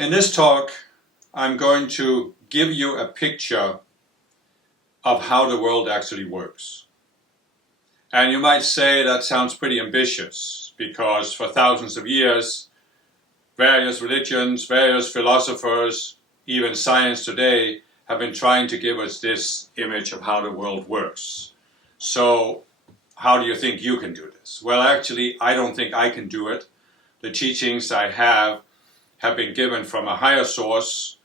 In this talk, I'm going to give you a picture of how the world actually works. And you might say that sounds pretty ambitious, because for thousands of years, various religions, various philosophers, even science today, have been trying to give us this image of how the world works. So, how do you think you can do this? Well, actually, I don't think I can do it. The teachings I have been given from a higher source,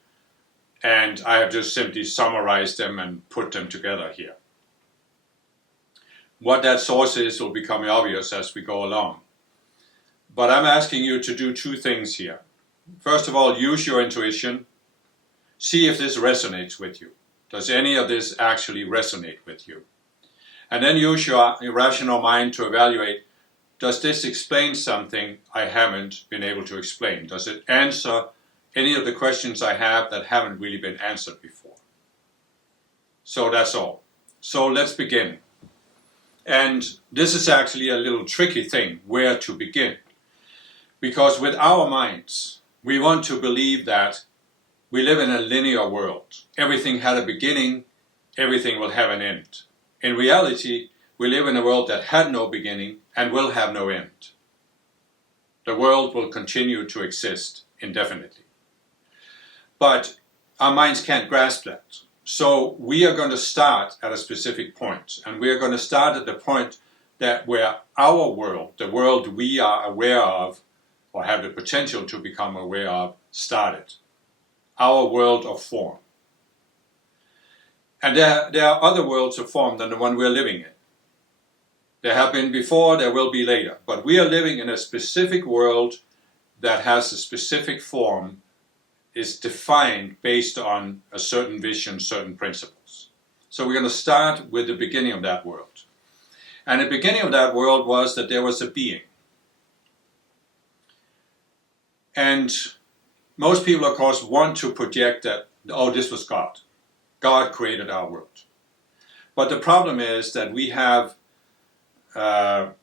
and I have just simply summarized them and put them together here. What that source is will become obvious as we go along. But I'm asking you to do two things here. First of all, use your intuition. See if this resonates with you. Does any of this actually resonate with you? And then use your rational mind to evaluate, does this explain something I haven't been able to explain? Does it answer any of the questions I have that haven't really been answered before? So that's all. So let's begin. And this is actually a little tricky thing, where to begin. Because with our minds, we want to believe that we live in a linear world. Everything had a beginning, everything will have an end. In reality, we live in a world that had no beginning and will have no end. The world will continue to exist indefinitely. But our minds can't grasp that. So we are going to start at a specific point. And we are going to start at the point that where our world, the world we are aware of, or have the potential to become aware of, started. Our world of form. And there are other worlds of form than the one we're living in. There have been before, there will be later. But we are living in a specific world that has a specific form, is defined based on a certain vision, certain principles. So we're going to start with the beginning of that world. And the beginning of that world was that there was a being. And most people, of course, want to project that, oh, this was God. God created our world. But the problem is that we have on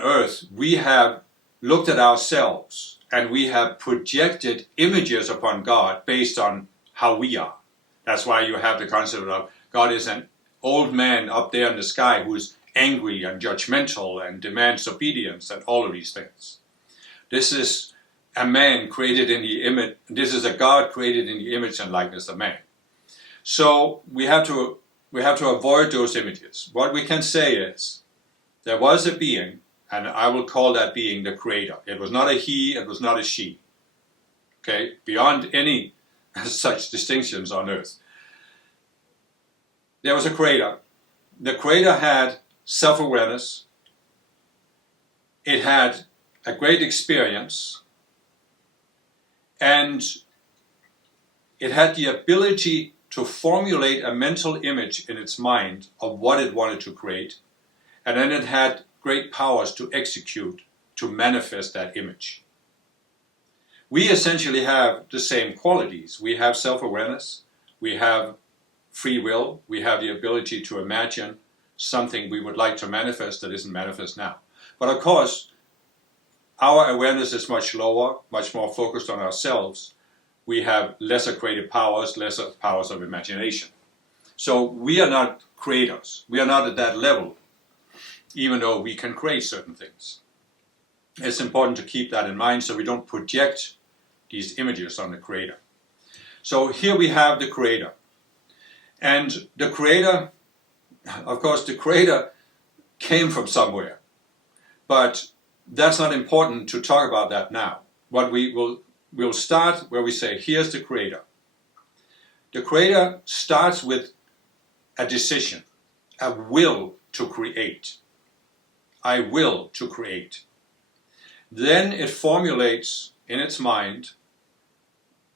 earth, we have looked at ourselves and we have projected images upon God based on how we are. That's why you have the concept of God is an old man up there in the sky who is angry and judgmental and demands obedience and all of these things. This is a man created in the image, this is a God created in the image and likeness of man. So we have to avoid those images. What we can say is, there was a being, and I will call that being the creator. It was not a he, it was not a she. Okay? Beyond any such distinctions on earth. There was a creator. The creator had self-awareness. It had a great experience. And it had the ability to formulate a mental image in its mind of what it wanted to create. And then it had great powers to execute, to manifest that image. We essentially have the same qualities. We have self-awareness, we have free will, we have the ability to imagine something we would like to manifest that isn't manifest now. But of course, our awareness is much lower, much more focused on ourselves. We have lesser creative powers, lesser powers of imagination. So we are not creators. We are not at that level, even though we can create certain things. It's important to keep that in mind so we don't project these images on the creator. So here we have the creator. And the creator, of course, the creator came from somewhere. But that's not important to talk about that now. What we'll start where we say, here's the creator. The creator starts with a decision, a will to create. I will to create. Then it formulates in its mind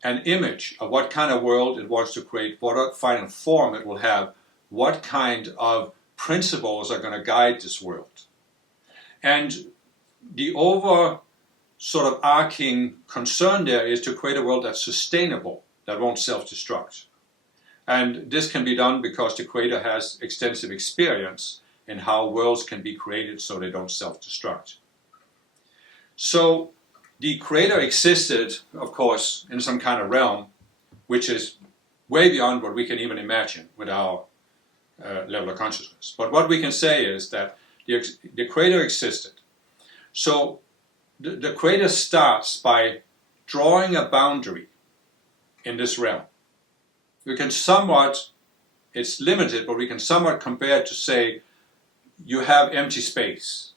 an image of what kind of world it wants to create, what final form it will have, what kind of principles are going to guide this world. And the sort of arcing concern there is to create a world that's sustainable, that won't self-destruct. And this can be done because the creator has extensive experience in how worlds can be created so they don't self-destruct. So The Creator existed, of course, in some kind of realm which is way beyond what we can even imagine with our level of consciousness. But what we can say is that the Creator existed. So the Creator starts by drawing a boundary in this realm. We can somewhat, it's limited, but we can somewhat compare it to say you have empty space.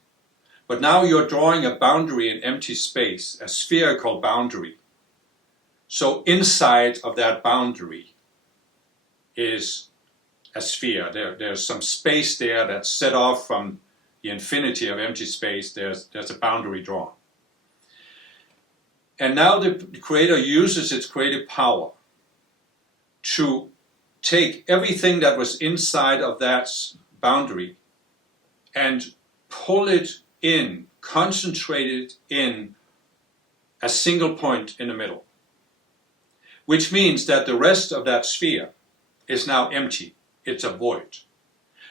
But now you're drawing a boundary in empty space, a spherical boundary. So inside of that boundary is a sphere. There's some space there that's set off from the infinity of empty space. There's a boundary drawn. And now the Creator uses its creative power to take everything that was inside of that boundary and pull it in, concentrate it in a single point in the middle. Which means that the rest of that sphere is now empty. It's a void.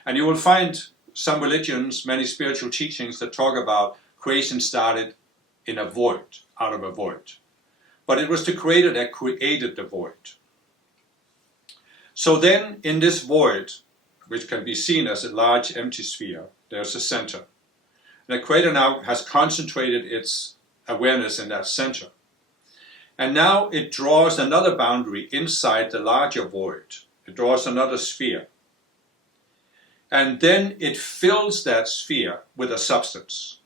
And you will find some religions, many spiritual teachings that talk about creation started in a void, out of a void. But it was the Creator that created the void. So then in this void, which can be seen as a large empty sphere, there's a center. The Creator now has concentrated its awareness in that center. And now it draws another boundary inside the larger void. It draws another sphere. And then it fills that sphere with a substance.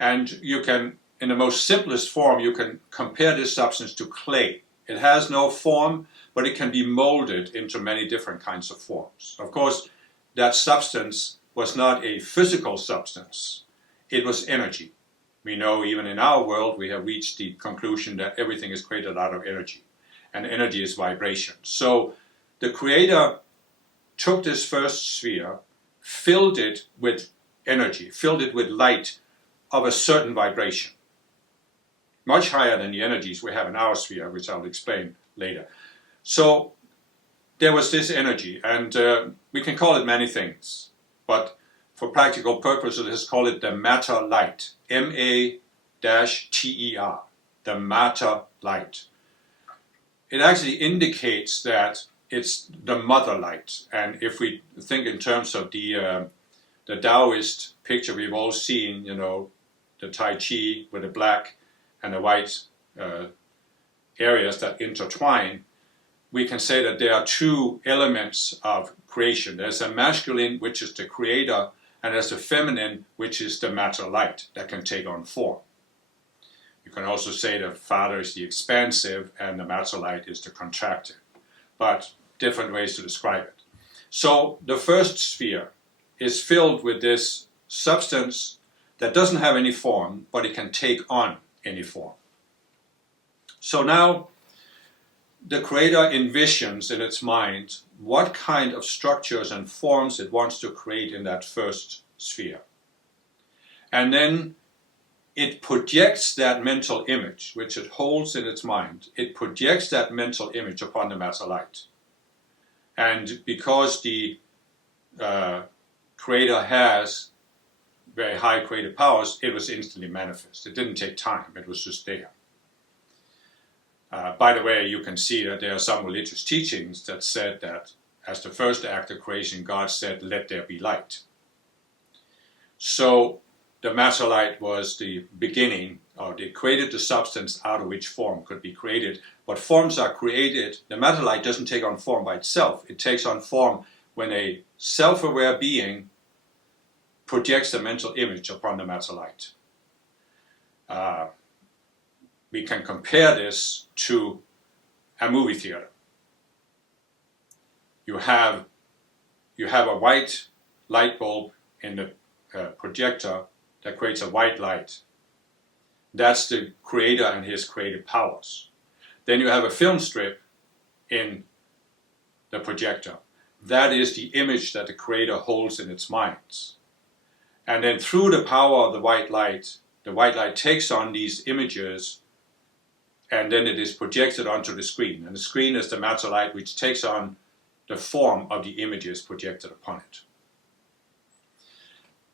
And you can, in the most simplest form, you can compare this substance to clay. It has no form, but it can be molded into many different kinds of forms. Of course, that substance was not a physical substance. It was energy. We know even in our world we have reached the conclusion that everything is created out of energy. And energy is vibration. So the Creator took this first sphere, filled it with energy, filled it with light of a certain vibration. Much higher than the energies we have in our sphere, which I'll explain later. So there was this energy, and we can call it many things. But for practical purposes, let's call it the matter light. M-A-T-E-R, the matter light. It actually indicates that it's the mother light. And if we think in terms of the Taoist picture we've all seen, you know, the Tai Chi with the black and the white areas that intertwine, we can say that there are two elements of creation. There's a masculine, which is the Creator, and there's a feminine, which is the matter light that can take on form. You can also say the Father is the expansive and the matter light is the contractive, but different ways to describe it. So the first sphere is filled with this substance that doesn't have any form, but it can take on any form. So now the Creator envisions in its mind what kind of structures and forms it wants to create in that first sphere. And then it projects that mental image, which it holds in its mind, it projects that mental image upon the matter light. And because the Creator has very high creative powers, it was instantly manifest. It didn't take time, it was just there. By the way, you can see that there are some religious teachings that said that as the first act of creation, God said, "Let there be light." So the matter light was the beginning, or they created the substance out of which form could be created. But forms are created, the matter light doesn't take on form by itself. It takes on form when a self-aware being projects a mental image upon the matter light. We can compare this to a movie theater. You have a white light bulb in the projector that creates a white light. That's the Creator and his creative powers. Then you have a film strip in the projector. That is the image that the Creator holds in its mind. And then through the power of the white light takes on these images, and then it is projected onto the screen. And the screen is the matter light which takes on the form of the images projected upon it.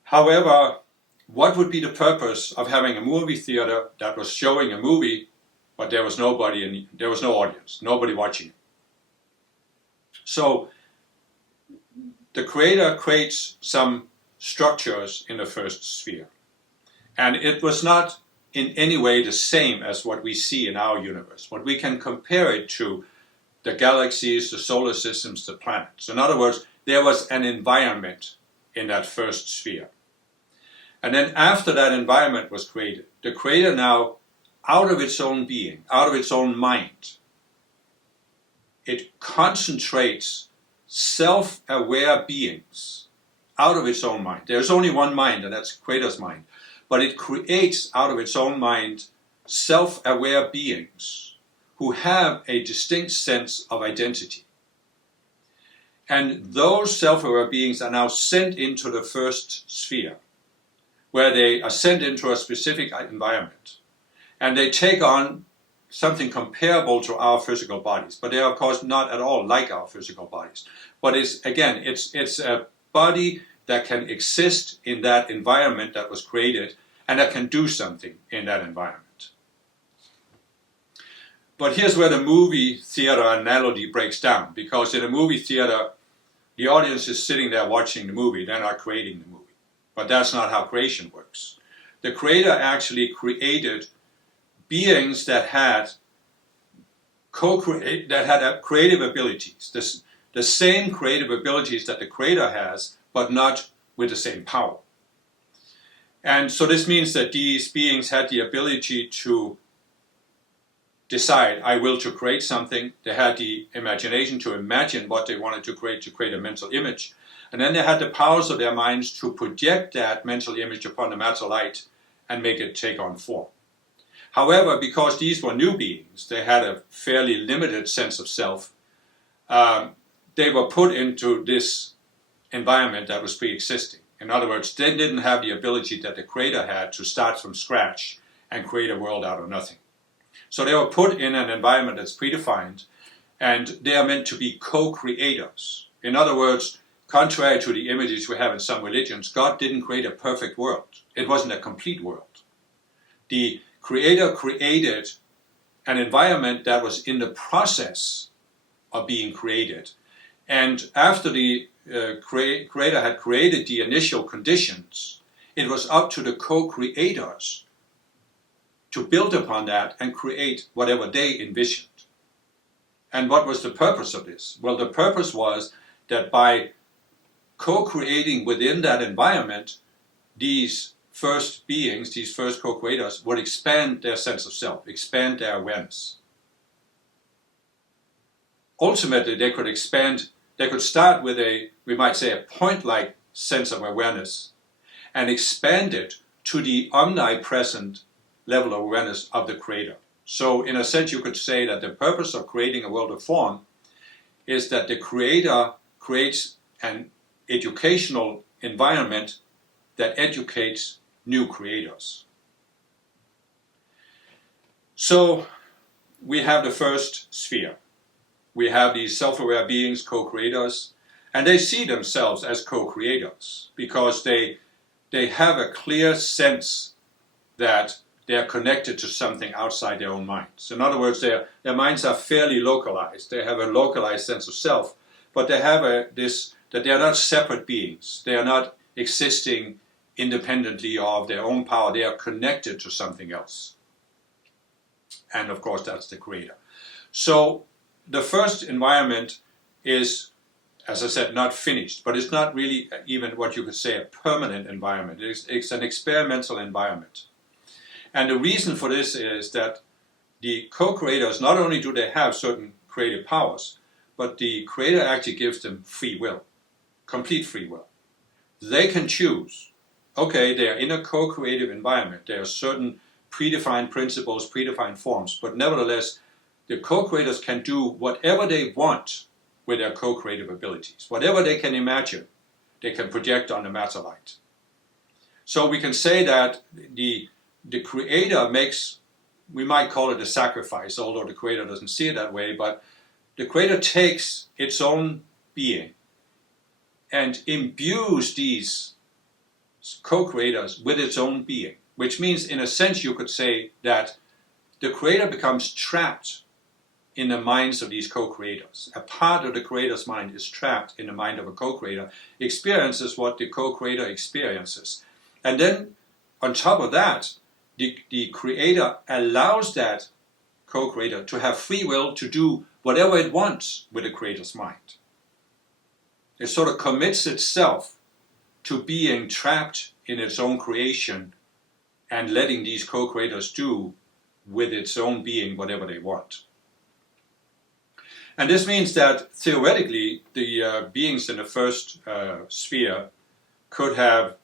However, what would be the purpose of having a movie theater that was showing a movie, but there was nobody and there was no audience, nobody watching it? So the creator creates some structures in the first sphere. And it was not in any way the same as what we see in our universe. But we can compare it to the galaxies, the solar systems, the planets. In other words, there was an environment in that first sphere. And then after that environment was created, the creator now, out of its own being, out of its own mind, it concentrates self-aware beings out of its own mind. There's only one mind, and that's the creator's mind. But it creates out of its own mind self-aware beings who have a distinct sense of identity. And those self-aware beings are now sent into the first sphere, where they are sent into a specific environment. And they take on something comparable to our physical bodies. But they are, of course, not at all like our physical bodies. But it's a body that can exist in that environment that was created and that can do something in that environment. But here's where the movie theater analogy breaks down, because in a movie theater, the audience is sitting there watching the movie, they're not creating the movie. But that's not how creation works. The creator actually created beings that had creative abilities, the same creative abilities that the creator has, but not with the same power. And so this means that these beings had the ability to decide, I will to create something. They had the imagination to imagine what they wanted to create a mental image. And then they had the powers of their minds to project that mental image upon the matter light and make it take on form. However, because these were new beings, they had a fairly limited sense of self. They were put into this environment that was pre-existing. In other words, they didn't have the ability that the creator had to start from scratch and create a world out of nothing. So they were put in an environment that's predefined, and they are meant to be co-creators. In other words, contrary to the images we have in some religions, God didn't create a perfect world. It wasn't a complete world. The creator created an environment that was in the process of being created. And after the creator had created the initial conditions, it was up to the co-creators to build upon that and create whatever they envisioned. And what was the purpose of this? Well, the purpose was that by co-creating within that environment, these first beings, these first co-creators, would expand their sense of self, expand their awareness. Ultimately, they could start with we might say, a point-like sense of awareness and expand it to the omnipresent level of awareness of the creator. So in a sense, you could say that the purpose of creating a world of form is that the creator creates an educational environment that educates new creators. So we have the first sphere. We have these self-aware beings, co-creators, and they see themselves as co-creators because they have a clear sense that they are connected to something outside their own minds. In other words, their minds are fairly localized. They have a localized sense of self, but they have that they are not separate beings. They are not existing independently of their own power. They are connected to something else. And of course, that's the creator. So the first environment is, as I said, not finished, but it's not really even what you could say a permanent environment. It's an experimental environment. And the reason for this is that the co-creators, not only do they have certain creative powers, but the creator actually gives them free will, complete free will. They can choose. Okay, they are in a co-creative environment. There are certain predefined principles, predefined forms, but nevertheless, the co-creators can do whatever they want with their co-creative abilities. Whatever they can imagine, they can project on the matter light. So we can say that the creator makes, we might call it a sacrifice, although the creator doesn't see it that way, but the creator takes its own being and imbues these co-creators with its own being, which means in a sense you could say that the creator becomes trapped in the minds of these co-creators. A part of the creator's mind is trapped in the mind of a co-creator, experiences what the co-creator experiences. And then on top of that, the creator allows that co-creator to have free will to do whatever it wants with the creator's mind. It sort of commits itself to being trapped in its own creation and letting these co-creators do with its own being whatever they want. And this means that theoretically the beings in the first sphere could have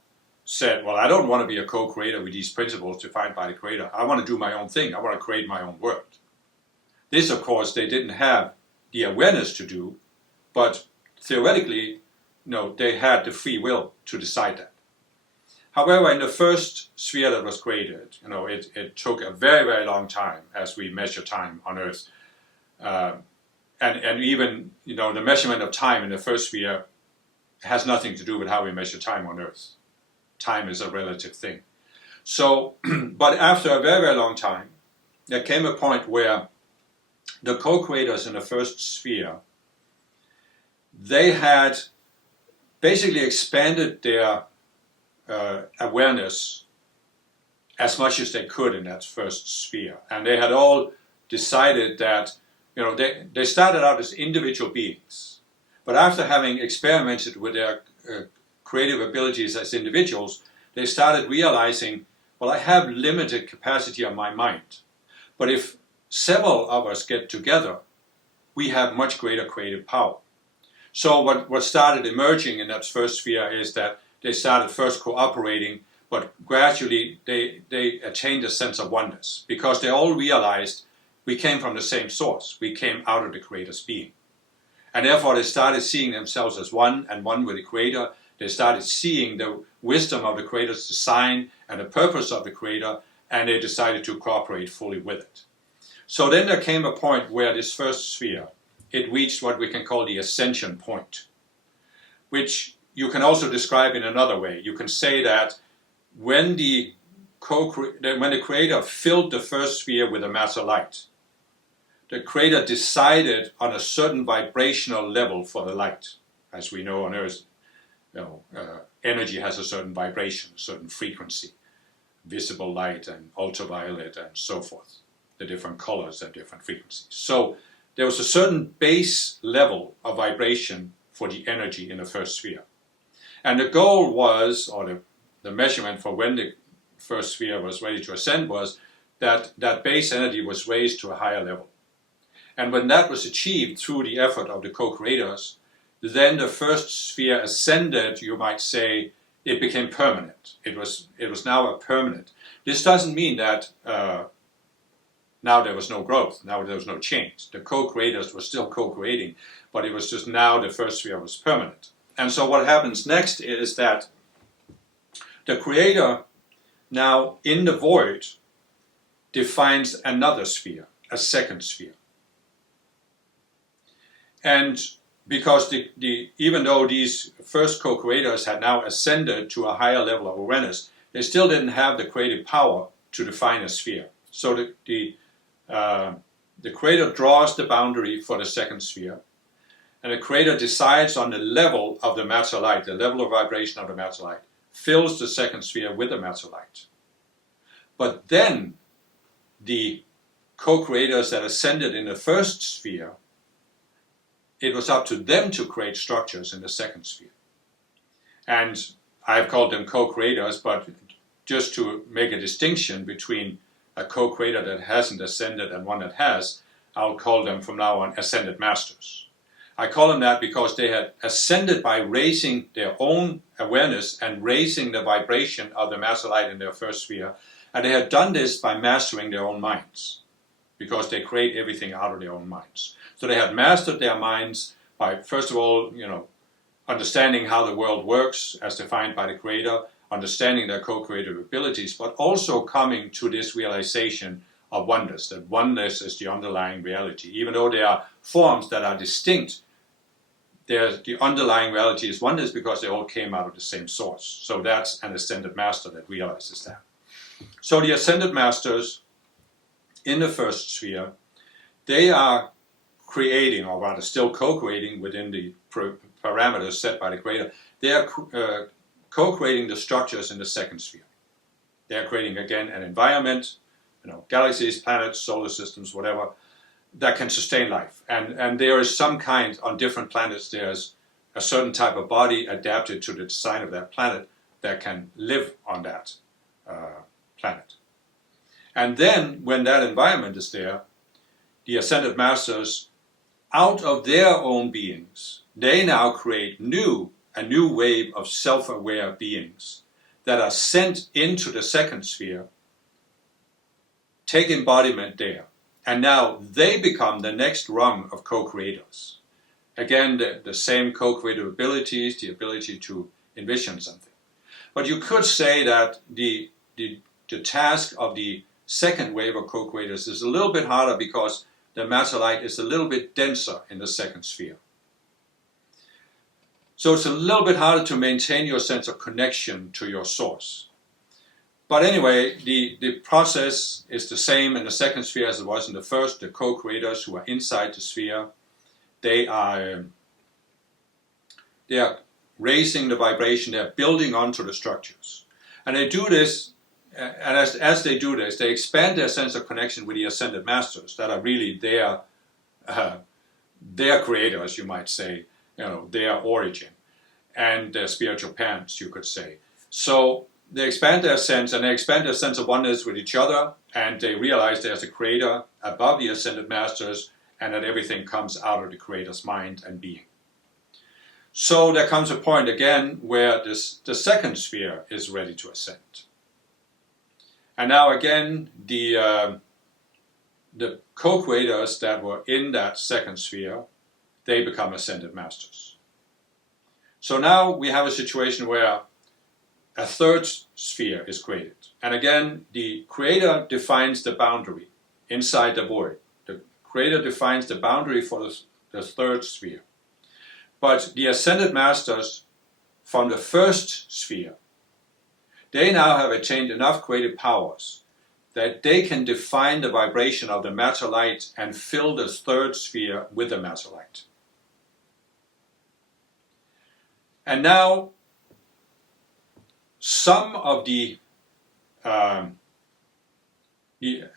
said, well, I don't want to be a co-creator with these principles defined by the creator. I want to do my own thing. I want to create my own world. This, of course, they didn't have the awareness to do, but theoretically, no, they had the free will to decide that. However, in the first sphere that was created, it took a very, very long time as we measure time on Earth. And even, the measurement of time in the first sphere has nothing to do with how we measure time on Earth. Time is a relative thing. So, but after a very, very long time, there came a point where the co-creators in the first sphere, they had basically expanded their awareness as much as they could in that first sphere. And they had all decided that, they started out as individual beings. But after having experimented with their creative abilities as individuals, they started realizing, well, I have limited capacity on my mind. But if several of us get together, we have much greater creative power. So what started emerging in that first sphere is that they started first cooperating, but gradually they attained a sense of oneness because they all realized we came from the same source. We came out of the Creator's being. And therefore they started seeing themselves as one and one with the Creator. They started seeing the wisdom of the Creator's design and the purpose of the Creator, and they decided to cooperate fully with it. So then there came a point where this first sphere, it reached what we can call the ascension point, which you can also describe in another way. You can say that when the Creator filled the first sphere with a matter light, the Creator decided on a certain vibrational level for the light. As we know on Earth, energy has a certain vibration, a certain frequency, visible light and ultraviolet and so forth. The different colors have different frequencies. So there was a certain base level of vibration for the energy in the first sphere. And the goal was, or the measurement for when the first sphere was ready to ascend was that that base energy was raised to a higher level. And when that was achieved through the effort of the co-creators, then the first sphere ascended, you might say, it became permanent. It was now a permanent. This doesn't mean that now there was no growth, now there was no change. The co-creators were still co-creating, but it was just now the first sphere was permanent. And so what happens next is that the Creator now in the void defines another sphere, a second sphere. And because even though these first co-creators had now ascended to a higher level of awareness, they still didn't have the creative power to define a sphere. So the Creator draws the boundary for the second sphere, and the Creator decides on the level of the matter light, the level of vibration of the matter light, fills the second sphere with the matter light. But then the co-creators that ascended in the first sphere, it was up to them to create structures in the second sphere. And I've called them co-creators, but just to make a distinction between a co-creator that hasn't ascended and one that has, I'll call them from now on ascended masters. I call them that because they had ascended by raising their own awareness and raising the vibration of the master light in their first sphere, and they had done this by mastering their own minds, because they create everything out of their own minds. So they had mastered their minds by, first of all, understanding how the world works as defined by the Creator, understanding their co-creative abilities, but also coming to this realization of oneness, that oneness is the underlying reality. Even though there are forms that are distinct, the underlying reality is oneness because they all came out of the same source. So that's an ascended master that realizes that. So the ascended masters in the first sphere, they are creating, or rather still co-creating within the parameters set by the creator. They are co-creating the structures in the second sphere. They are creating again an environment, galaxies, planets, solar systems, whatever, that can sustain life. And there is some kind, on different planets, there's a certain type of body adapted to the design of that planet that can live on that planet. And then, when that environment is there, the ascended masters, out of their own beings, they now create a new wave of self-aware beings that are sent into the second sphere, take embodiment there, and now they become the next rung of co-creators. Again, the same co-creative abilities, the ability to envision something. But you could say that the task of the second wave of co-creators is a little bit harder because the matter light is a little bit denser in the second sphere. So it's a little bit harder to maintain your sense of connection to your source. But anyway, the process is the same in the second sphere as it was in the first. The co-creators who are inside the sphere, they are raising the vibration, they're building onto the structures. And they do this, and as they do this, they expand their sense of connection with the ascended masters that are really their creators, you might say, their origin, and their spiritual parents, you could say. So they expand their sense, and they expand their sense of oneness with each other, and they realize there's a creator above the ascended masters, and that everything comes out of the creator's mind and being. So there comes a point again where the second sphere is ready to ascend. And now again, the co-creators that were in that second sphere, they become ascended masters. So now we have a situation where a third sphere is created. And again, the creator defines the boundary inside the void. The creator defines the boundary for the third sphere. But the ascended masters from the first sphere, they now have attained enough creative powers that they can define the vibration of the matter light and fill the third sphere with the matter light. And now, some of the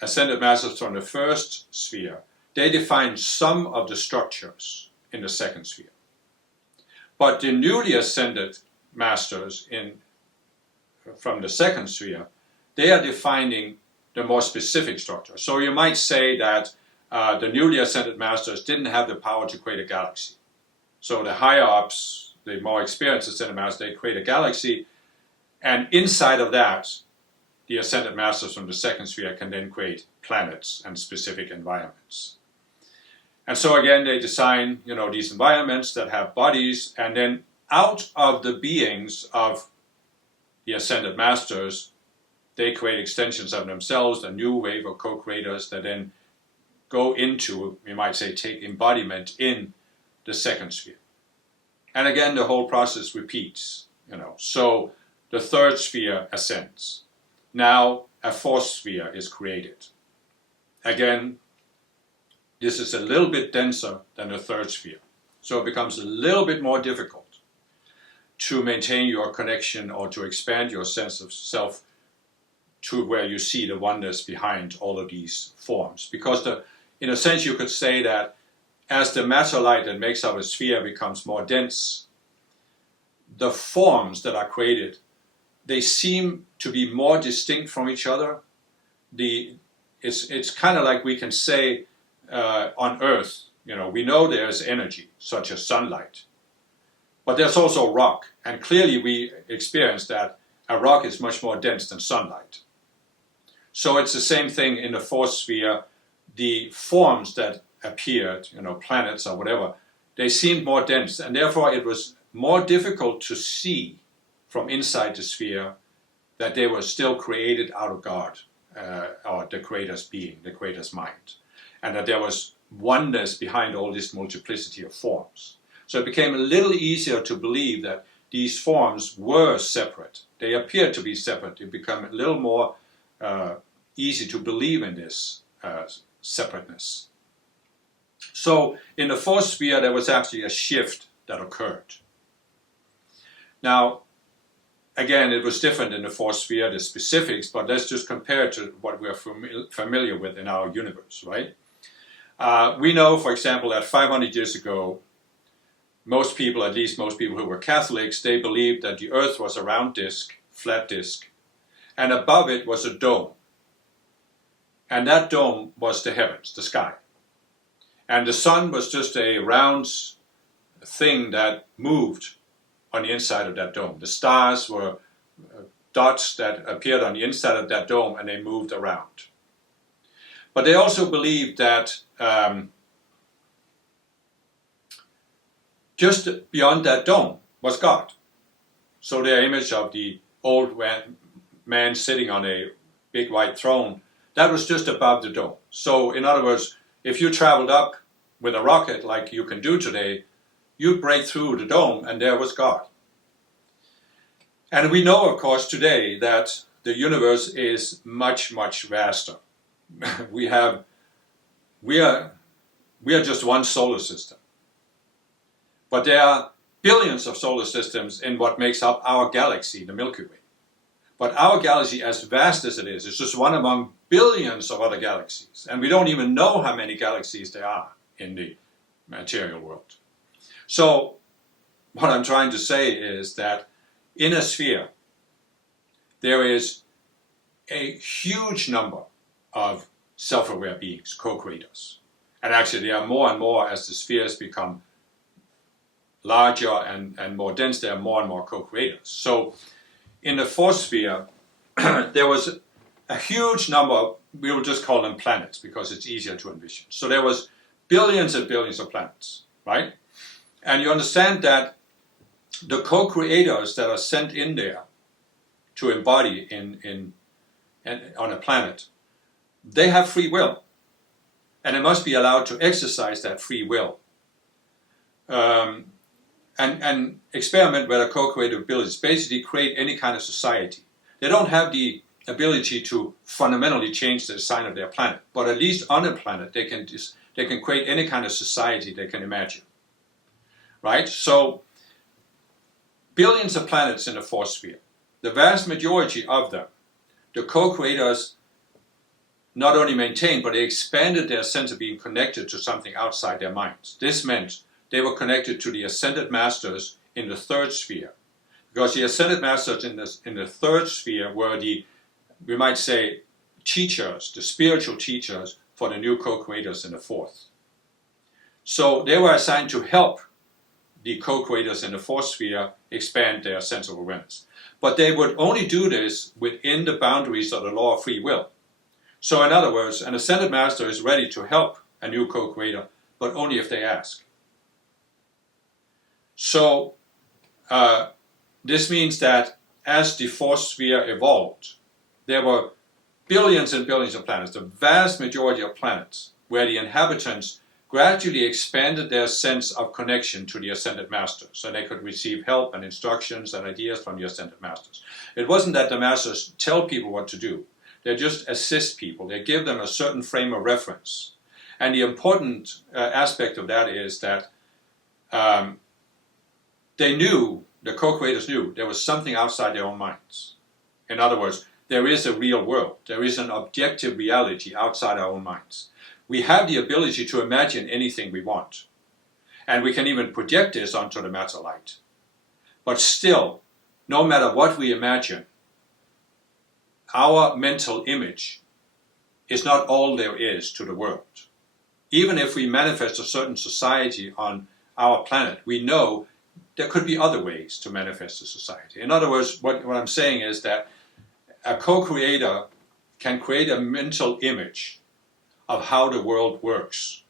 ascended masters from the first sphere, they define some of the structures in the second sphere. But the newly ascended masters from the second sphere, they are defining the more specific structure. So you might say that the newly ascended masters didn't have the power to create a galaxy. So the higher ups, the more experienced ascended masters, they create a galaxy, and inside of that, the ascended masters from the second sphere can then create planets and specific environments. And so again, they design, these environments that have bodies, and then out of the beings of the ascended masters, they create extensions of themselves, a new wave of co-creators that then go into, we might say, take embodiment in the second sphere. And again, the whole process repeats, So the third sphere ascends. Now a fourth sphere is created. Again, this is a little bit denser than the third sphere. So it becomes a little bit more difficult to maintain your connection or to expand your sense of self to where you see the oneness behind all of these forms. Because in a sense you could say that as the matter light that makes up a sphere becomes more dense, the forms that are created, they seem to be more distinct from each other. It's kind of like we can say on Earth, we know there's energy, such as sunlight, but there's also rock, and clearly we experience that a rock is much more dense than sunlight. So it's the same thing in the fourth sphere. The forms that appeared, planets or whatever, they seemed more dense, and therefore it was more difficult to see from inside the sphere that they were still created out of God, or the Creator's being, the Creator's mind, and that there was oneness behind all this multiplicity of forms. So it became a little easier to believe that these forms were separate. They appeared to be separate. It became a little more easy to believe in this separateness. So in the fourth sphere, there was actually a shift that occurred. Now, again, it was different in the fourth sphere, the specifics, but let's just compare it to what we're familiar with in our universe, right? We know, for example, that 500 years ago, most people, at least most people who were Catholics, they believed that the earth was a round disk, flat disk, and above it was a dome. And that dome was the heavens, the sky. And the sun was just a round thing that moved on the inside of that dome. The stars were dots that appeared on the inside of that dome, and they moved around. But they also believed that just beyond that dome was God. So their image of the old man sitting on a big white throne, that was just above the dome. So in other words, if you traveled up with a rocket like you can do today, you'd break through the dome and there was God. And we know, of course, today that the universe is much, much vaster. we are just one solar system. But there are billions of solar systems in what makes up our galaxy, the Milky Way. But our galaxy, as vast as it is just one among billions of other galaxies. And we don't even know how many galaxies there are in the material world. So what I'm trying to say is that in a sphere, there is a huge number of self-aware beings, co-creators. And actually there are more and more as the spheres become larger and more dense, there are more and more co-creators. So in the fourth sphere, there was a huge number, we will just call them planets because it's easier to envision. So there was billions and billions of planets, right? And you understand that the co-creators that are sent in there to embody on a planet, they have free will. And they must be allowed to exercise that free will. And experiment with their co-creative abilities, basically create any kind of society. They don't have the ability to fundamentally change the design of their planet, but at least on a planet they can create any kind of society they can imagine. Right? So, billions of planets in the fourth sphere. The vast majority of them, the co-creators not only maintained, but they expanded their sense of being connected to something outside their minds. This meant they were connected to the ascended masters in the third sphere. Because the ascended masters in the third sphere were the, we might say, teachers, the spiritual teachers for the new co-creators in the fourth. So they were assigned to help the co-creators in the fourth sphere expand their sense of awareness. But they would only do this within the boundaries of the law of free will. So in other words, an ascended master is ready to help a new co-creator, but only if they ask. So this means that as the fourth sphere evolved, there were billions and billions of planets, the vast majority of planets, where the inhabitants gradually expanded their sense of connection to the ascended masters, so they could receive help and instructions and ideas from the ascended masters. It wasn't that the masters tell people what to do. They just assist people. They give them a certain frame of reference. And the important aspect of that is that they knew, the co-creators knew, there was something outside their own minds. In other words, there is a real world. There is an objective reality outside our own minds. We have the ability to imagine anything we want. And we can even project this onto the matter light. But still, no matter what we imagine, our mental image is not all there is to the world. Even if we manifest a certain society on our planet, we know there could be other ways to manifest a society. In other words, what I'm saying is that a co-creator can create a mental image of how the world works.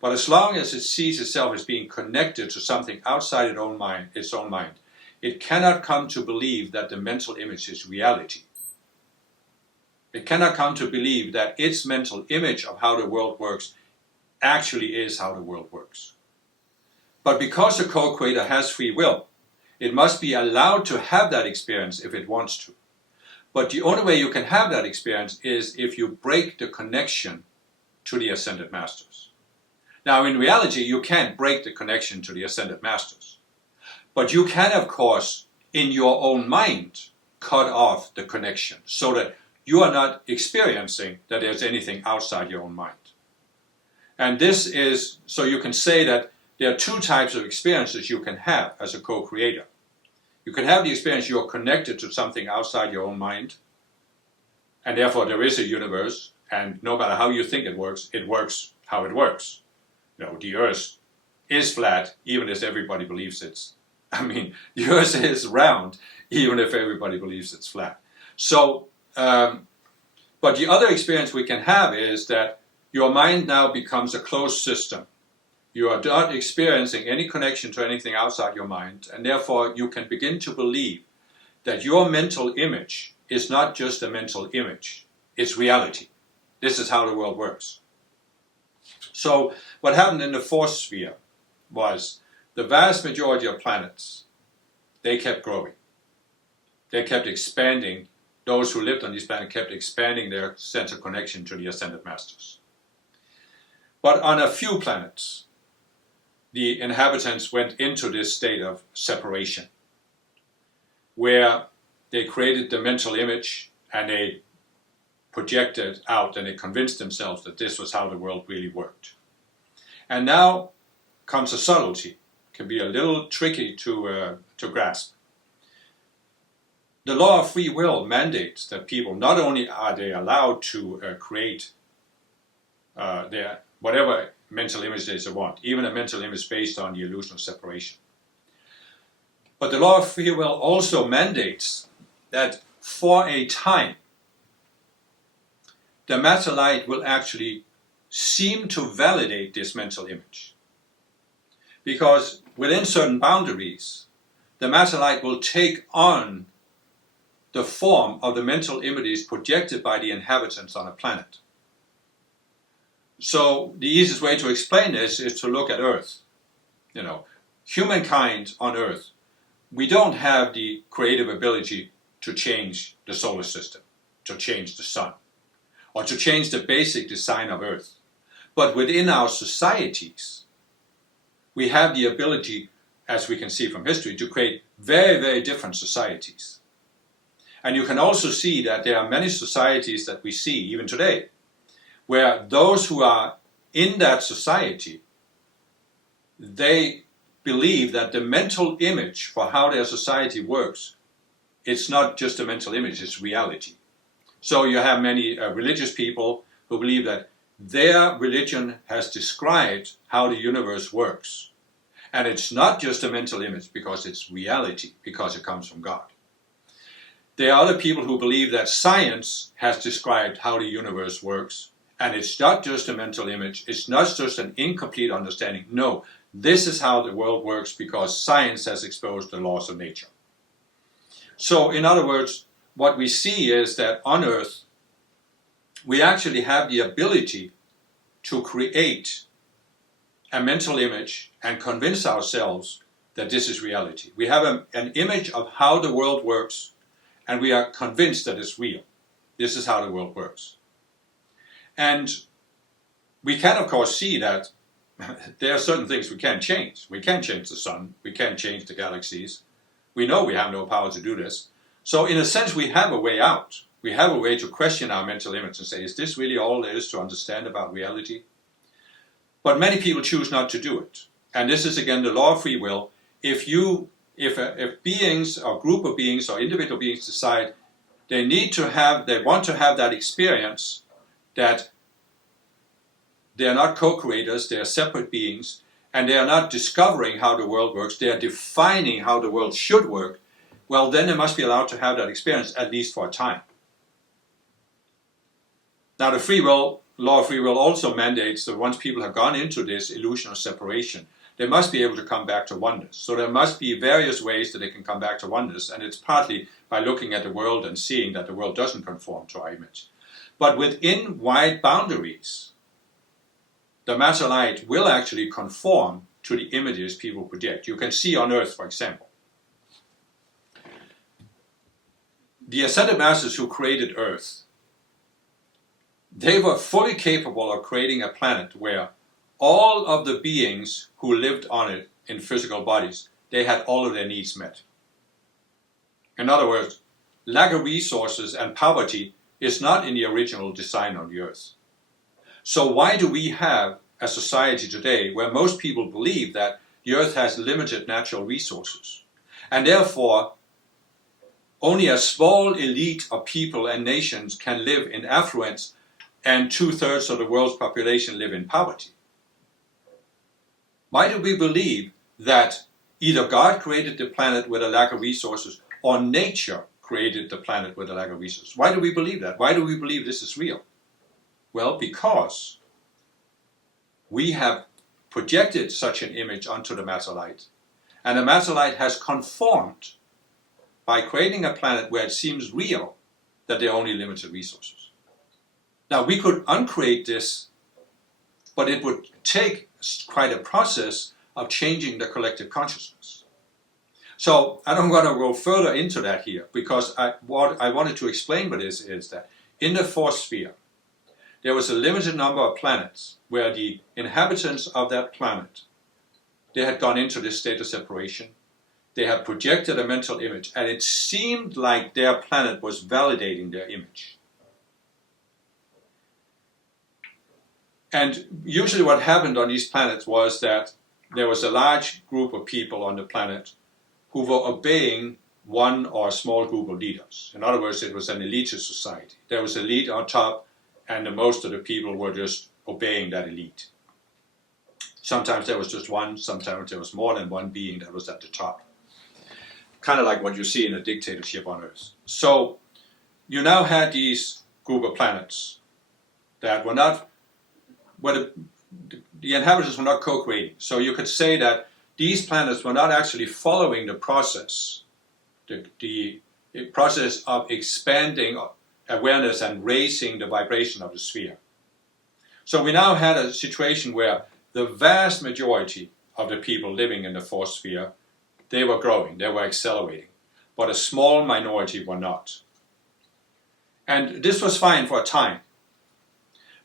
But as long as it sees itself as being connected to something outside its own mind, it cannot come to believe that the mental image is reality. It cannot come to believe that its mental image of how the world works actually is how the world works. But because the co-creator has free will, it must be allowed to have that experience if it wants to. But the only way you can have that experience is if you break the connection to the Ascended Masters. Now, in reality, you can't break the connection to the Ascended Masters. But you can, of course, in your own mind, cut off the connection so that you are not experiencing that there's anything outside your own mind. And this is, so you can say that there are two types of experiences you can have as a co-creator. You can have the experience you're connected to something outside your own mind, and therefore there is a universe, and no matter how you think it works how it works. The earth is flat, even if everybody believes the earth is round, even if everybody believes it's flat. So, but the other experience we can have is that your mind now becomes a closed system. You are not experiencing any connection to anything outside your mind, and therefore you can begin to believe that your mental image is not just a mental image, it's reality. This is how the world works. So what happened in the fourth sphere was the vast majority of planets, they kept growing. They kept expanding. Those who lived on this planet kept expanding their sense of connection to the Ascended Masters. But on a few planets, the inhabitants went into this state of separation, where they created the mental image and they projected out and they convinced themselves that this was how the world really worked. And now comes a subtlety. It can be a little tricky to grasp. The law of free will mandates that people, not only are they allowed to create their whatever mental image they want, even a mental image based on the illusion of separation. But the law of free will also mandates that for a time, the matter light will actually seem to validate this mental image. Because within certain boundaries, the matter light will take on the form of the mental images projected by the inhabitants on a planet. So the easiest way to explain this is to look at Earth. Humankind on Earth, we don't have the creative ability to change the solar system, to change the sun, or to change the basic design of Earth. But within our societies, we have the ability, as we can see from history, to create very, very different societies. And you can also see that there are many societies that we see, even today, where those who are in that society, they believe that the mental image for how their society works, it's not just a mental image, it's reality. So you have many religious people who believe that their religion has described how the universe works. And it's not just a mental image because it's reality, because it comes from God. There are other people who believe that science has described how the universe works, and it's not just a mental image, it's not just an incomplete understanding. No, this is how the world works because science has exposed the laws of nature. So, in other words, what we see is that on Earth, we actually have the ability to create a mental image and convince ourselves that this is reality. We have an image of how the world works, and we are convinced that it's real. This is how the world works. And we can, of course, see that there are certain things we can't change. We can't change the sun. We can't change the galaxies. We know we have no power to do this. So in a sense, we have a way out. We have a way to question our mental image and say, is this really all there is to understand about reality? But many people choose not to do it. And this is, again, the law of free will. If beings or group of beings or individual beings decide they want to have that experience that they are not co-creators, they are separate beings, and they are not discovering how the world works, they are defining how the world should work, well, then they must be allowed to have that experience, at least for a time. Now, the law of free will also mandates that once people have gone into this illusion of separation, they must be able to come back to oneness. So there must be various ways that they can come back to oneness, and it's partly by looking at the world and seeing that the world doesn't conform to our image. But within wide boundaries, the matter light will actually conform to the images people project. You can see on Earth, for example. The Ascended Masters who created Earth, they were fully capable of creating a planet where all of the beings who lived on it in physical bodies, they had all of their needs met. In other words, lack of resources and poverty is not in the original design on the Earth. So why do we have a society today where most people believe that the Earth has limited natural resources, and therefore only a small elite of people and nations can live in affluence, and 2/3 of the world's population live in poverty? Why do we believe that either God created the planet with a lack of resources or nature created the planet with a lack of resources? Why do we believe that? Why do we believe this is real? Well, because we have projected such an image onto the matter light, and the matter light has conformed by creating a planet where it seems real that there are only limited resources. Now, we could uncreate this, but it would take quite a process of changing the collective consciousness. So I don't want to go further into that here, because what I wanted to explain with this is that in the fourth sphere, there was a limited number of planets where the inhabitants of that planet, they had gone into this state of separation. They had projected a mental image, and it seemed like their planet was validating their image. And usually what happened on these planets was that there was a large group of people on the planet who were obeying one or a small group of leaders. In other words, it was an elitist society. There was an elite on top, and most of the people were just obeying that elite. Sometimes there was just one, sometimes there was more than one being that was at the top. Kind of like what you see in a dictatorship on Earth. So you now had these group of planets that were not, where the inhabitants were not co-creating. So you could say that these planets were not actually following the process, the process of expanding awareness and raising the vibration of the sphere. So we now had a situation where the vast majority of the people living in the fourth sphere, they were growing, they were accelerating, but a small minority were not. And this was fine for a time.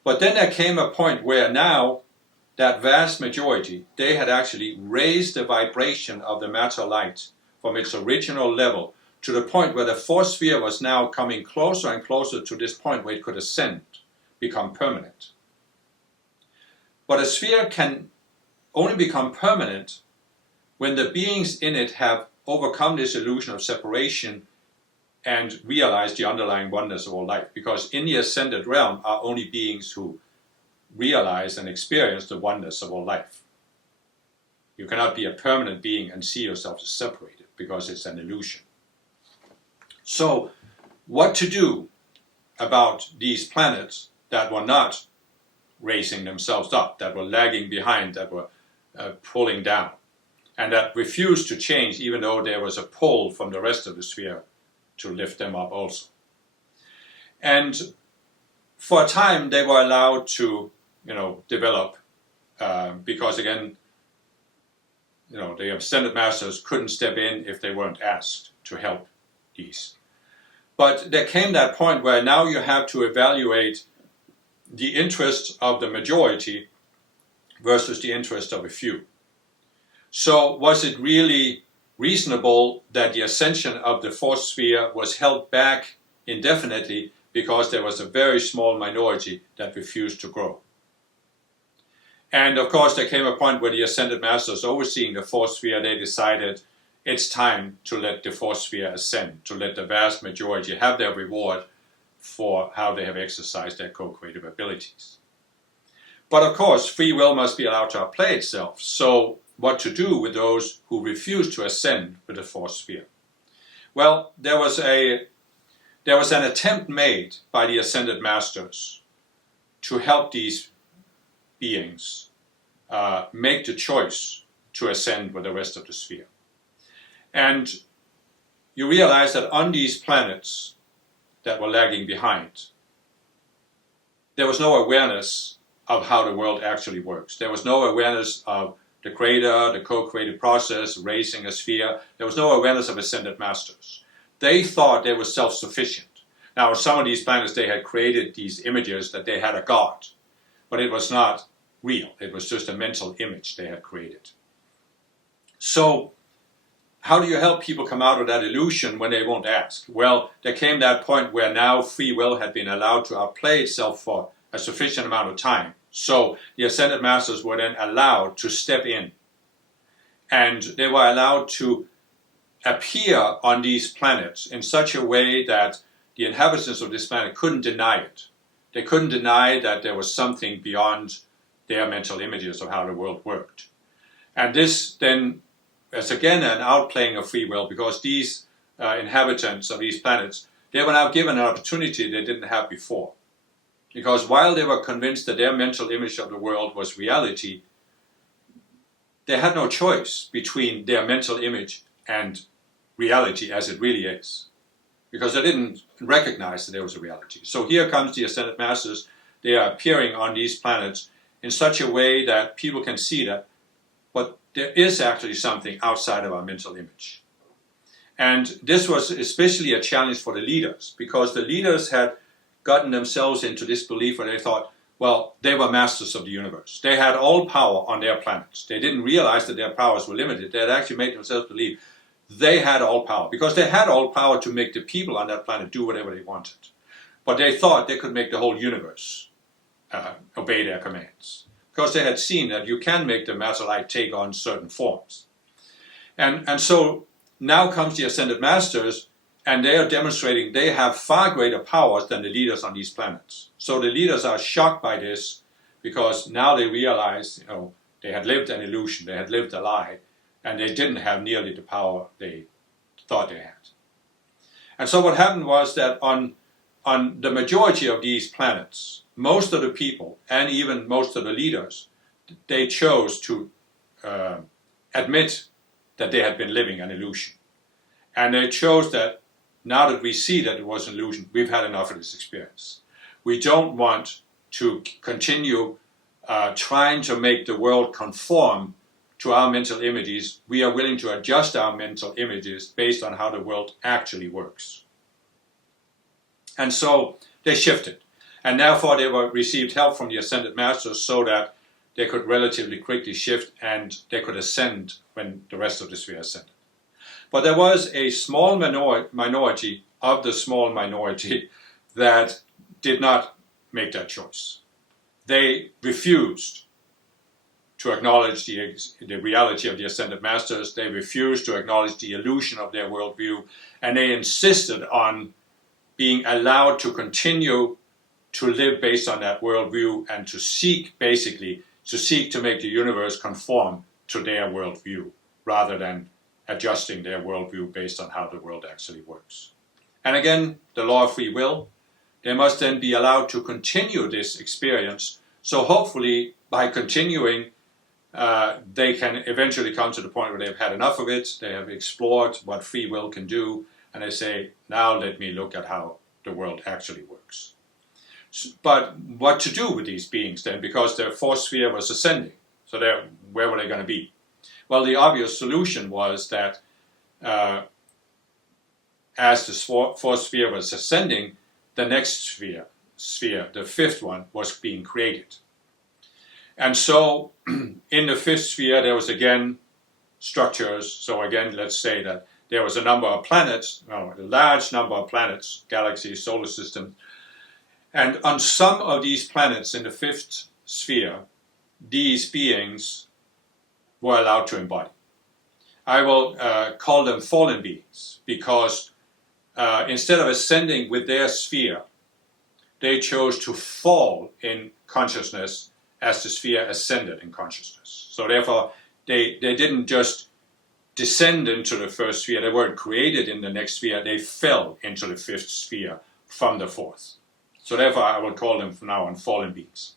But then there came a point where now that vast majority, they had actually raised the vibration of the matter light from its original level to the point where the fourth sphere was now coming closer and closer to this point where it could ascend, become permanent. But a sphere can only become permanent when the beings in it have overcome this illusion of separation and realize the underlying oneness of all life. Because in the ascended realm are only beings who realize and experience the oneness of all life. You cannot be a permanent being and see yourself as separated, because it's an illusion. So, what to do about these planets that were not raising themselves up, that were lagging behind, that were pulling down, and that refused to change even though there was a pull from the rest of the sphere to lift them up also. And for a time they were allowed to, develop, because again, the Ascended Masters couldn't step in if they weren't asked to help these. But there came that point where now you have to evaluate the interests of the majority versus the interest of a few. So was it really reasonable that the ascension of the fourth sphere was held back indefinitely because there was a very small minority that refused to grow? And of course there came a point where the Ascended Masters overseeing the fourth sphere, they decided it's time to let the fourth sphere ascend, to let the vast majority have their reward for how they have exercised their co-creative abilities. But of course, free will must be allowed to outplay itself. So what to do with those who refuse to ascend with the fourth sphere? Well, there was an attempt made by the Ascended Masters to help these beings make the choice to ascend with the rest of the sphere. And you realize that on these planets that were lagging behind, there was no awareness of how the world actually works. There was no awareness of the creator, the co-creative process, raising a sphere. There was no awareness of ascended masters. They thought they were self-sufficient. Now, on some of these planets, they had created these images that they had a god, but it was not real. It was just a mental image they had created. So, how do you help people come out of that illusion when they won't ask? Well, there came that point where now free will had been allowed to outplay itself for a sufficient amount of time. So the Ascended Masters were then allowed to step in. And they were allowed to appear on these planets in such a way that the inhabitants of this planet couldn't deny it. They couldn't deny that there was something beyond their mental images of how the world worked. And this then is again an outplaying of free will, because these inhabitants of these planets, they were now given an opportunity they didn't have before. Because while they were convinced that their mental image of the world was reality, they had no choice between their mental image and reality as it really is. Because they didn't recognize that there was a reality. So here comes the Ascended Masters. They are appearing on these planets in such a way that people can see that, but there is actually something outside of our mental image. And this was especially a challenge for the leaders, because the leaders had gotten themselves into this belief where they thought, well, they were masters of the universe. They had all power on their planets. They didn't realize that their powers were limited. They had actually made themselves believe they had all power, because they had all power to make the people on that planet do whatever they wanted. But they thought they could make the whole universe obey their commands, because they had seen that you can make the matter-like take on certain forms. And so now comes the Ascended Masters, and they are demonstrating they have far greater powers than the leaders on these planets. So the leaders are shocked by this, because now they realize, they had lived an illusion, they had lived a lie, and they didn't have nearly the power they thought they had. And so what happened was that on the majority of these planets, most of the people, and even most of the leaders, they chose to admit that they had been living an illusion. And they chose that, now that we see that it was an illusion, we've had enough of this experience. We don't want to continue trying to make the world conform to our mental images. We are willing to adjust our mental images based on how the world actually works. And so they shifted. And therefore they received help from the Ascended Masters so that they could relatively quickly shift and they could ascend when the rest of the sphere ascended. But there was a small minority of the small minority that did not make that choice. They refused to acknowledge the reality of the Ascended Masters. They refused to acknowledge the illusion of their worldview, and they insisted on being allowed to continue to live based on that worldview and to seek to make the universe conform to their worldview, rather than adjusting their worldview based on how the world actually works. And again, the law of free will, they must then be allowed to continue this experience. So hopefully, by continuing, they can eventually come to the point where they've had enough of it, they have explored what free will can do, and they say, now let me look at how the world actually works. But what to do with these beings then, because their fourth sphere was ascending, so where were they going to be? Well, the obvious solution was that as the fourth sphere was ascending, the next sphere, the fifth one, was being created. And so in the fifth sphere, there was again structures. So again, let's say that there was a number of planets, a large number of planets, galaxies, solar systems. And on some of these planets in the fifth sphere, these beings were allowed to embody. I will call them fallen beings, because instead of ascending with their sphere, they chose to fall in consciousness as the sphere ascended in consciousness. So therefore, they didn't just descend into the first sphere, they weren't created in the next sphere, they fell into the fifth sphere from the fourth. So therefore, I will call them from now on fallen beings.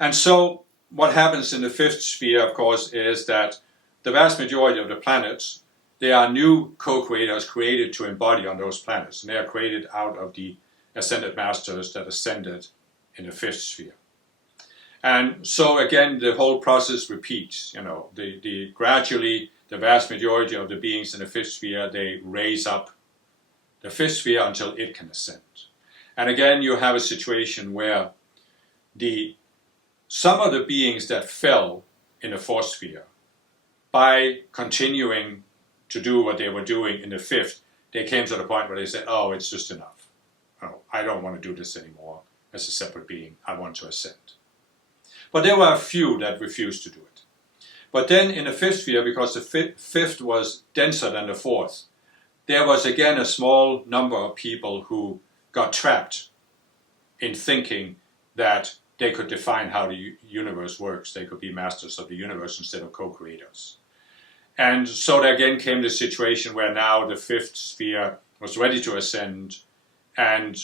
And so, what happens in the fifth sphere, of course, is that the vast majority of the planets, they are new co-creators created to embody on those planets. And they are created out of the Ascended Masters that ascended in the fifth sphere. And so again, the whole process repeats. Gradually, the vast majority of the beings in the fifth sphere, they raise up the fifth sphere until it can ascend. And again, you have a situation where some of the beings that fell in the fourth sphere, by continuing to do what they were doing in the fifth, they came to the point where they said, oh, it's just enough. Oh, I don't want to do this anymore as a separate being. I want to ascend. But there were a few that refused to do it. But then in the fifth sphere, because the fifth was denser than the fourth, there was again a small number of people who got trapped in thinking that they could define how the universe works. They could be masters of the universe instead of co-creators. And so there again came the situation where now the fifth sphere was ready to ascend, and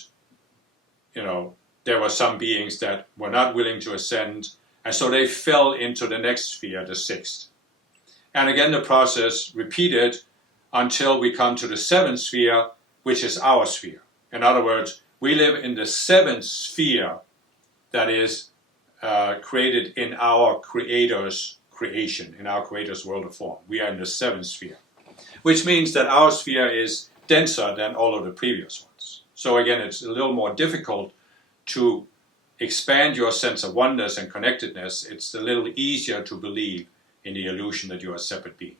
there were some beings that were not willing to ascend, and so they fell into the next sphere, the sixth. And again the process repeated until we come to the seventh sphere, which is our sphere. In other words, we live in the seventh sphere that is created in our Creator's creation, in our Creator's world of form. We are in the seventh sphere, which means that our sphere is denser than all of the previous ones. So again, it's a little more difficult to expand your sense of oneness and connectedness. It's a little easier to believe in the illusion that you are a separate being.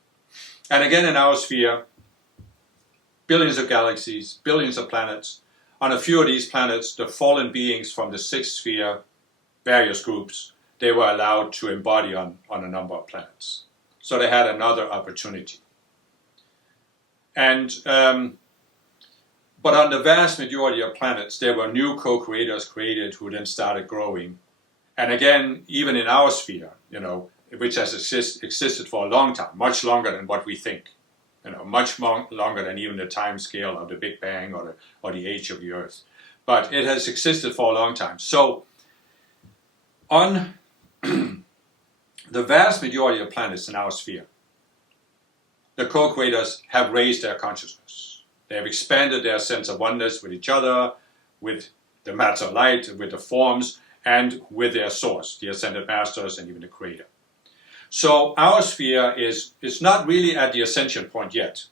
And again, in our sphere, billions of galaxies, billions of planets. On a few of these planets, the fallen beings from the sixth sphere, various groups, they were allowed to embody on a number of planets. So they had another opportunity. And but on the vast majority of planets, there were new co-creators created who then started growing. And again, even in our sphere, which has existed for a long time, much longer than what we think, much longer than even the time scale of the Big Bang or the age of the Earth. But it has existed for a long time. So on the vast majority of planets in our sphere, the co-creators have raised their consciousness. They have expanded their sense of oneness with each other, with the matter light, with the forms, and with their source, the ascended masters and even the Creator. So our sphere is not really at the ascension point yet,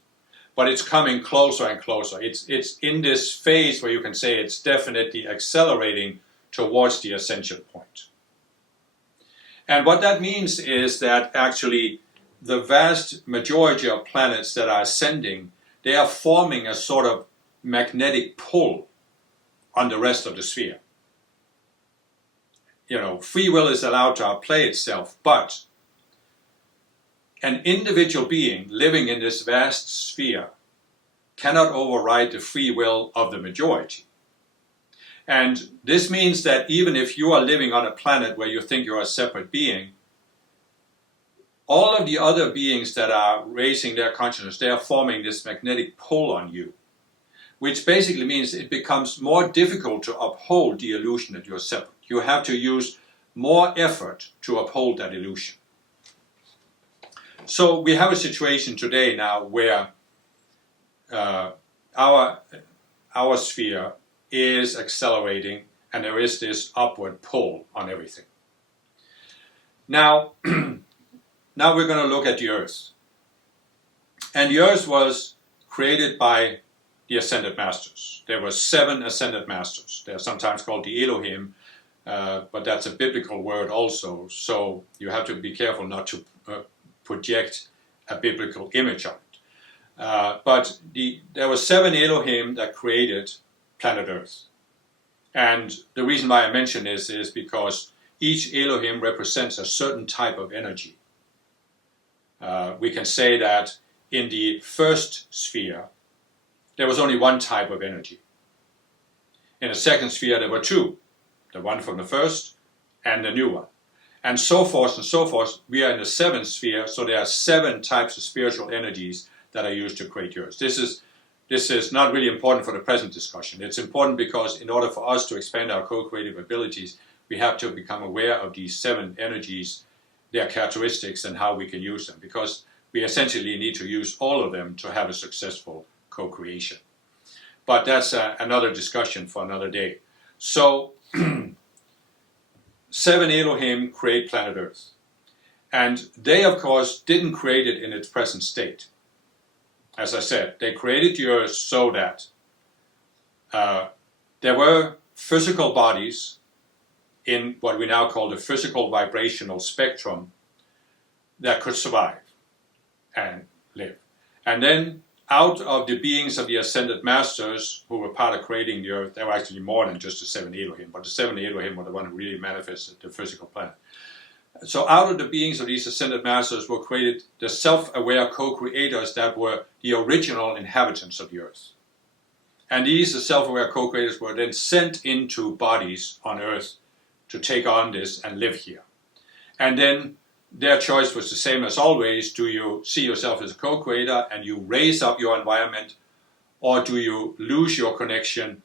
but it's coming closer and closer. It's in this phase where you can say it's definitely accelerating towards the ascension point. And what that means is that actually the vast majority of planets that are ascending, they are forming a sort of magnetic pull on the rest of the sphere. Free will is allowed to outplay itself, but an individual being living in this vast sphere cannot override the free will of the majority. And this means that even if you are living on a planet where you think you're a separate being, all of the other beings that are raising their consciousness, they are forming this magnetic pull on you, which basically means it becomes more difficult to uphold the illusion that you're separate. You have to use more effort to uphold that illusion. So we have a situation today now where our sphere is accelerating, and there is this upward pull on everything. Now we're going to look at the Earth. And the Earth was created by the Ascended Masters. There were 7 Ascended Masters. They're sometimes called the Elohim, but that's a biblical word also, so you have to be careful not to project a biblical image of it. But there were 7 Elohim that created planet Earth. And the reason why I mention this is because each Elohim represents a certain type of energy. We can say that in the first sphere, there was only one type of energy. In the second sphere, there were 2. The one from the first and the new one. And so forth and so forth. We are in the 7th sphere, so there are 7 types of spiritual energies that are used to create yours. This is not really important for the present discussion. It's important because in order for us to expand our co-creative abilities, we have to become aware of these 7 energies, their characteristics, and how we can use them, because we essentially need to use all of them to have a successful co-creation. But that's another discussion for another day. So seven Elohim create planet Earth. And they, of course, didn't create it in its present state. As I said, they created the Earth so that there were physical bodies in what we now call the physical vibrational spectrum that could survive and live. And then out of the beings of the ascended masters who were part of creating the Earth, there were actually more than just the seven Elohim, but the seven Elohim were the one who really manifested the physical planet. So out of the beings of these ascended masters were created the self-aware co-creators that were the original inhabitants of the Earth. And these self-aware co-creators were then sent into bodies on Earth to take on this and live here. And then their choice was the same as always. Do you see yourself as a co-creator and you raise up your environment, or do you lose your connection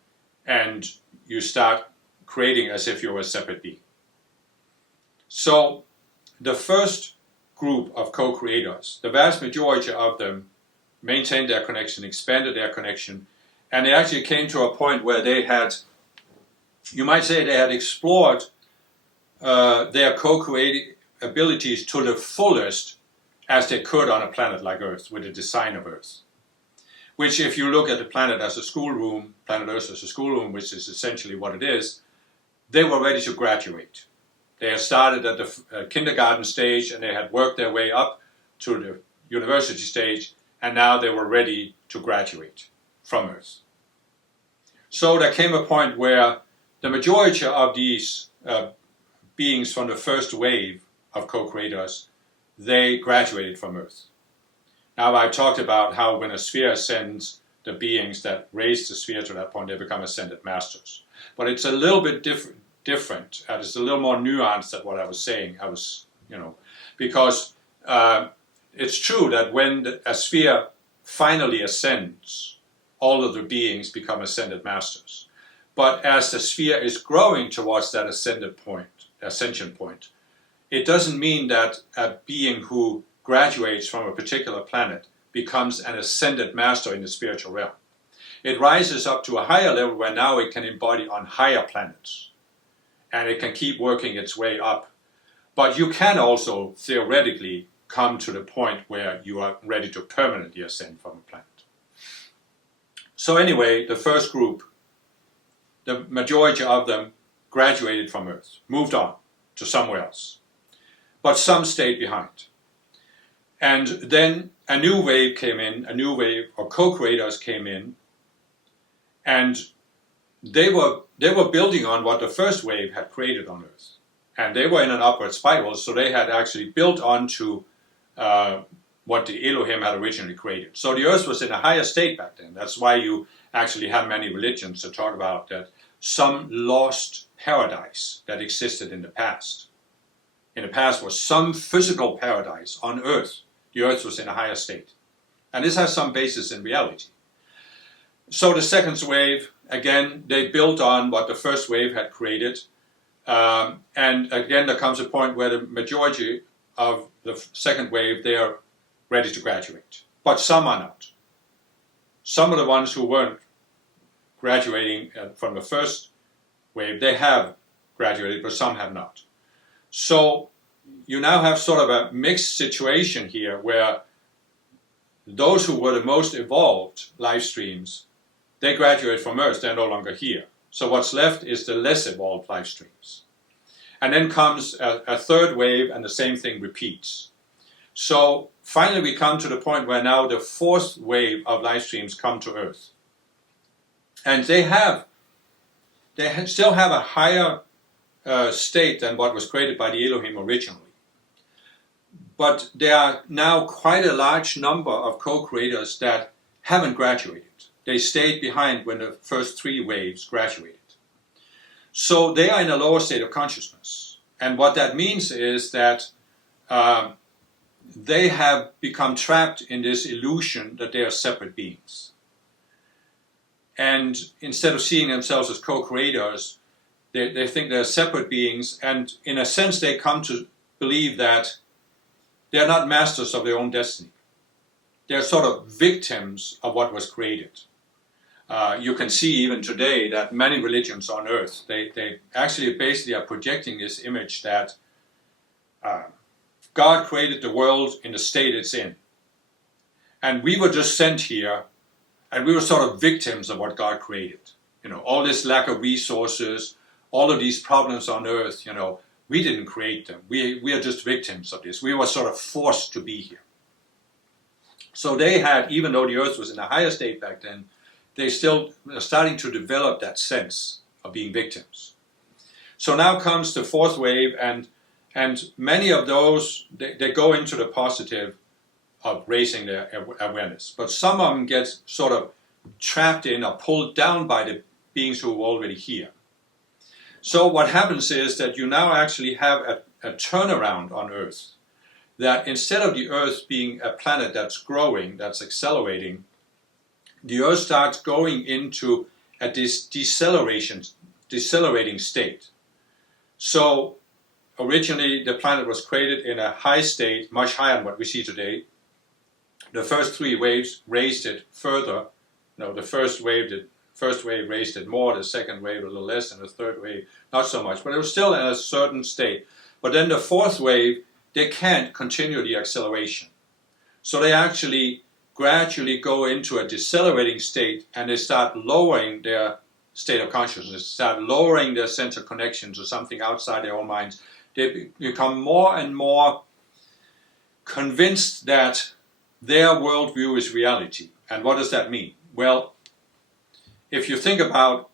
and you start creating as if you were a separate being? So the first group of co-creators, the vast majority of them maintained their connection, expanded their connection, and they actually came to a point where they had, you might say, they had explored their co-creating abilities to the fullest as they could on a planet like Earth, with the design of Earth. Which, if you look at the planet as a schoolroom, planet Earth as a schoolroom, which is essentially what it is, they were ready to graduate. They had started at the kindergarten stage and they had worked their way up to the university stage, and now they were ready to graduate from Earth. So there came a point where the majority of these beings from the first wave of co-creators, they graduated from Earth. Now, I talked about how when a sphere ascends, the beings that raise the sphere to that point, they become ascended masters. But it's a little bit different. It's a little more nuanced than what I was saying. Because it's true that when a sphere finally ascends, all of the beings become ascended masters. But as the sphere is growing towards that ascension point, it doesn't mean that a being who graduates from a particular planet becomes an ascended master in the spiritual realm. It rises up to a higher level where now it can embody on higher planets. And it can keep working its way up. But you can also theoretically come to the point where you are ready to permanently ascend from a planet. So anyway, the first group, the majority of them graduated from Earth, moved on to somewhere else. But some stayed behind. And then a new wave came in, a new wave of co-creators came in, and they were building on what the first wave had created on Earth. And they were in an upward spiral, so they had actually built onto what the Elohim had originally created. So the Earth was in a higher state back then. That's why you actually have many religions that talk about that some lost paradise that existed in the past. In the past was some physical paradise on Earth. The Earth was in a higher state. And this has some basis in reality. So the second wave, again, they built on what the first wave had created. And again, there comes a point where the majority of the second wave, they are ready to graduate. But some are not. Some of the ones who weren't graduating from the first wave, they have graduated, but some have not. So you now have sort of a mixed situation here where those who were the most evolved life streams, they graduate from Earth, they're no longer here. So what's left is the less evolved life streams. And then comes a third wave and the same thing repeats. So finally we come to the point where now the fourth wave of life streams come to Earth. And they still have a higher state than what was created by the Elohim originally. But there are now quite a large number of co-creators that haven't graduated. They stayed behind when the first three waves graduated. So they are in a lower state of consciousness. And what that means is that they have become trapped in this illusion that they are separate beings. And instead of seeing themselves as co-creators, they think they're separate beings, and in a sense they come to believe that they're not masters of their own destiny. They're sort of victims of what was created. You can see even today that many religions on earth, they actually basically are projecting this image that God created the world in the state it's in. And we were just sent here, and we were sort of victims of what God created. All this lack of resources, all of these problems on earth, we didn't create them. We are just victims of this. We were sort of forced to be here. So they had, even though the earth was in a higher state back then, they still are starting to develop that sense of being victims. So now comes the fourth wave, and many of those, they go into the positive of raising their awareness. But some of them get sort of trapped in or pulled down by the beings who are already here. So what happens is that you now actually have a turnaround on Earth. That instead of the Earth being a planet that's growing, that's accelerating, the Earth starts going into a decelerating state. So originally the planet was created in a high state, much higher than what we see today. The first three waves raised it further. The first wave raised it more, the second wave a little less, and the third wave not so much. But it was still in a certain state. But then the fourth wave, they can't continue the acceleration. So they actually gradually go into a decelerating state, and they start lowering their state of consciousness, start lowering their sense of connection to something outside their own minds. They become more and more convinced that their worldview is reality. And what does that mean? Well, if you think about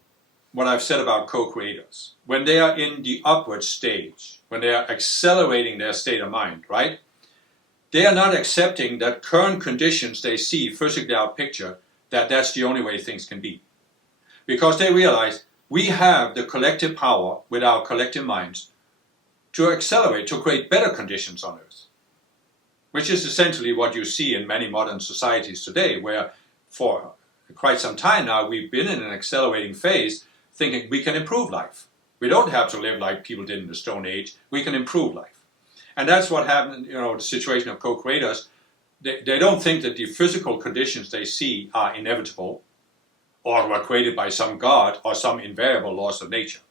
what I've said about co-creators, when they are in the upward stage, when they are accelerating their state of mind, right? They are not accepting that current conditions they see physically out picture, that's the only way things can be. Because they realize we have the collective power with our collective minds to accelerate, to create better conditions on Earth. Which is essentially what you see in many modern societies today, where for quite some time now we've been in an accelerating phase thinking we can improve life. We don't have to live like people did in the Stone Age. We can improve life. And that's what happened, the situation of co-creators. They don't think that the physical conditions they see are inevitable or were created by some god or some invariable laws of nature.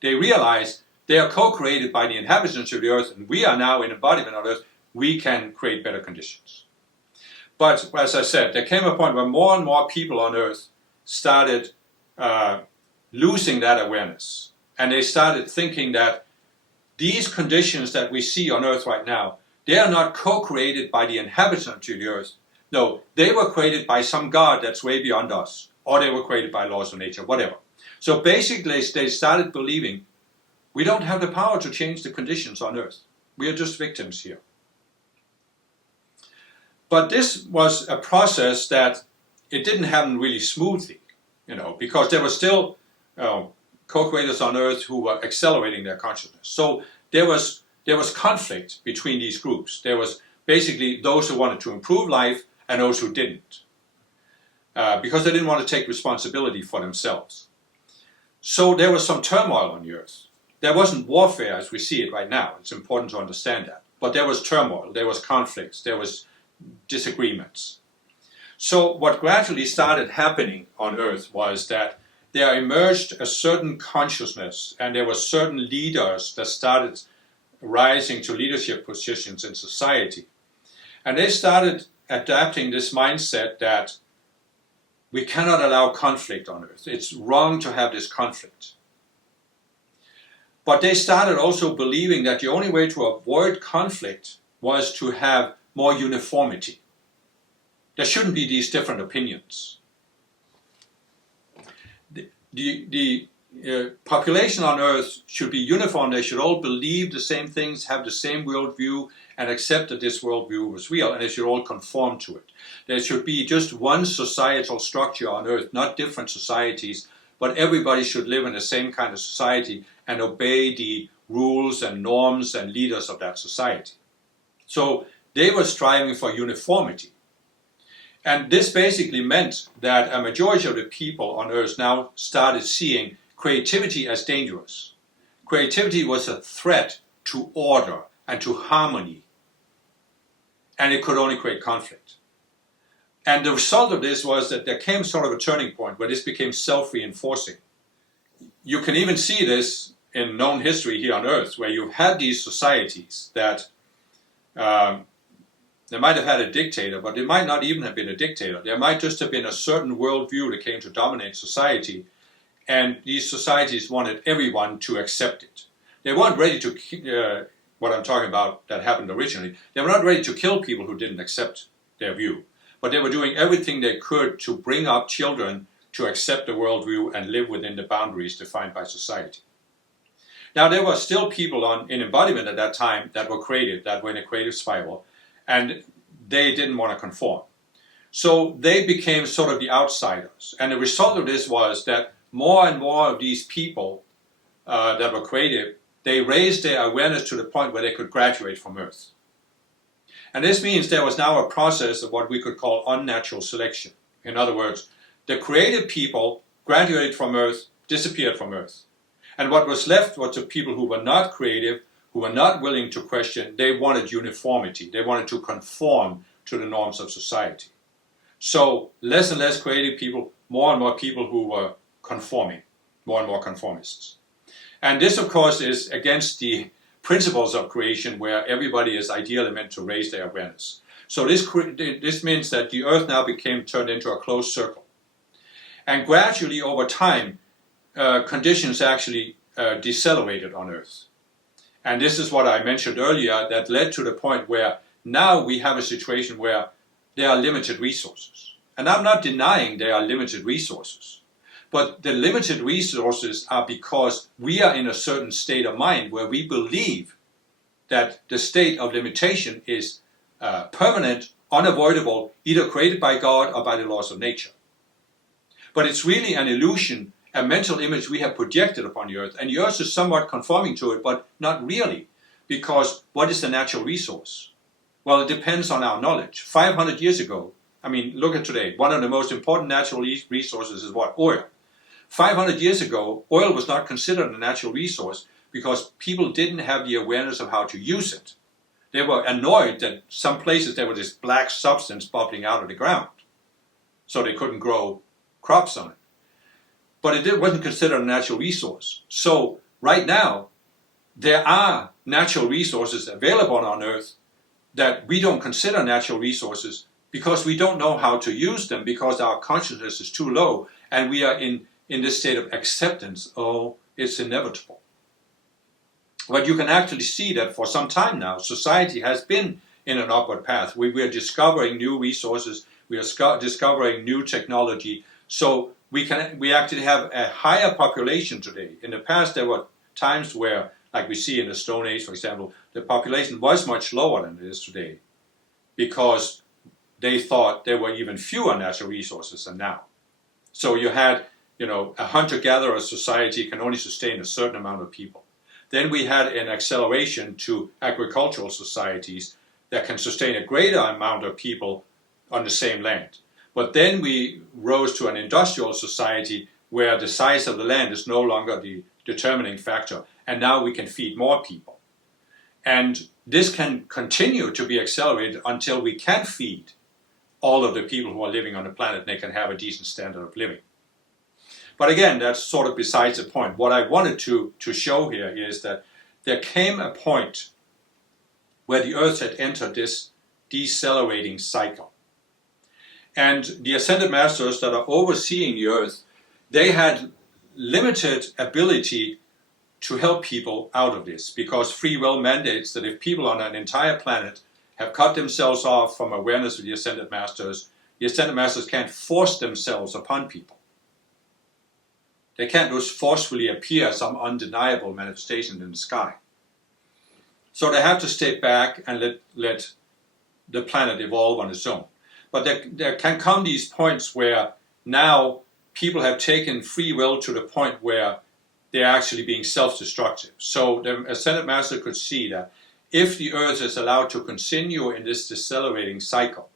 They realize they are co-created by the inhabitants of the earth, and we are now an embodiment of earth. We can create better conditions. But as I said, there came a point where more and more people on earth started losing that awareness. And they started thinking that these conditions that we see on earth right now, they are not co-created by the inhabitants of the earth. No, they were created by some god that's way beyond us. Or they were created by laws of nature, whatever. So basically they started believing we don't have the power to change the conditions on earth. We are just victims here. But this was a process that it didn't happen really smoothly, because there were still co-creators on earth who were accelerating their consciousness. So there was conflict between these groups. There was basically those who wanted to improve life and those who didn't, because they didn't want to take responsibility for themselves. So there was some turmoil on the earth. There wasn't warfare as we see it right now. It's important to understand that. But there was turmoil, there was conflicts, there was disagreements. So what gradually started happening on earth was that there emerged a certain consciousness, and there were certain leaders that started rising to leadership positions in society. And they started adapting this mindset that we cannot allow conflict on earth. It's wrong to have this conflict. But they started also believing that the only way to avoid conflict was to have more uniformity. There shouldn't be these different opinions. The population on earth should be uniform. They should all believe the same things, have the same worldview, and accept that this worldview was real, and they should all conform to it. There should be just one societal structure on earth, not different societies, but everybody should live in the same kind of society and obey the rules and norms and leaders of that society. So they were striving for uniformity. And this basically meant that a majority of the people on earth now started seeing creativity as dangerous. Creativity was a threat to order and to harmony. And it could only create conflict. And the result of this was that there came sort of a turning point where this became self-reinforcing. You can even see this in known history here on Earth, where you've had these societies that they might have had a dictator, but it might not even have been a dictator. There might just have been a certain worldview that came to dominate society, and these societies wanted everyone to accept it. They weren't ready to, what I'm talking about that happened originally, they were not ready to kill people who didn't accept their view. But they were doing everything they could to bring up children to accept the worldview and live within the boundaries defined by society. Now, there were still people in embodiment at that time that were creative, that were in a creative spiral, and they didn't want to conform. So they became sort of the outsiders. And the result of this was that more and more of these people that were creative, they raised their awareness to the point where they could graduate from Earth. And this means there was now a process of what we could call unnatural selection. In other words, the creative people graduated from Earth, disappeared from Earth. And what was left was the people who were not creative, who were not willing to question. They wanted uniformity. They wanted to conform to the norms of society. So less and less creative people, more and more people who were conforming, more and more conformists. And this, of course, is against the principles of creation, where everybody is ideally meant to raise their awareness. So this means that the Earth now turned into a closed circle. And gradually, over time, conditions actually decelerated on Earth. And this is what I mentioned earlier that led to the point where now we have a situation where there are limited resources. And I'm not denying there are limited resources. But the limited resources are because we are in a certain state of mind where we believe that the state of limitation is permanent, unavoidable, either created by God or by the laws of nature. But it's really an illusion, a mental image we have projected upon the Earth. And the Earth is somewhat conforming to it, but not really. Because what is the natural resource? Well, it depends on our knowledge. 500 years ago, I mean, look at today. One of the most important natural resources is what? Oil. 500 years ago, oil was not considered a natural resource because people didn't have the awareness of how to use it. They were annoyed that some places there was this black substance bubbling out of the ground, so they couldn't grow crops on it. But it wasn't considered a natural resource. So right now, there are natural resources available on Earth that we don't consider natural resources because we don't know how to use them, because our consciousness is too low and we are in this state of acceptance. Oh, it's inevitable. But you can actually see that for some time now, society has been in an upward path. We are discovering new resources, we are discovering new technology, so we actually have a higher population today. In the past, there were times where, like we see in the Stone Age, for example, the population was much lower than it is today because they thought there were even fewer natural resources than now. So you had, a hunter-gatherer society can only sustain a certain amount of people. Then we had an acceleration to agricultural societies that can sustain a greater amount of people on the same land. But then we rose to an industrial society where the size of the land is no longer the determining factor, and now we can feed more people. And this can continue to be accelerated until we can feed all of the people who are living on the planet and they can have a decent standard of living. But again, that's sort of besides the point. What I wanted to show here is that there came a point where the Earth had entered this decelerating cycle. And the Ascended Masters that are overseeing the Earth, they had limited ability to help people out of this, because free will mandates that if people on an entire planet have cut themselves off from awareness of the Ascended Masters can't force themselves upon people. They can't just forcefully appear as some undeniable manifestation in the sky. So they have to stay back and let the planet evolve on its own. But there can come these points where now people have taken free will to the point where they're actually being self-destructive. So the Ascended Master could see that if the Earth is allowed to continue in this decelerating cycle,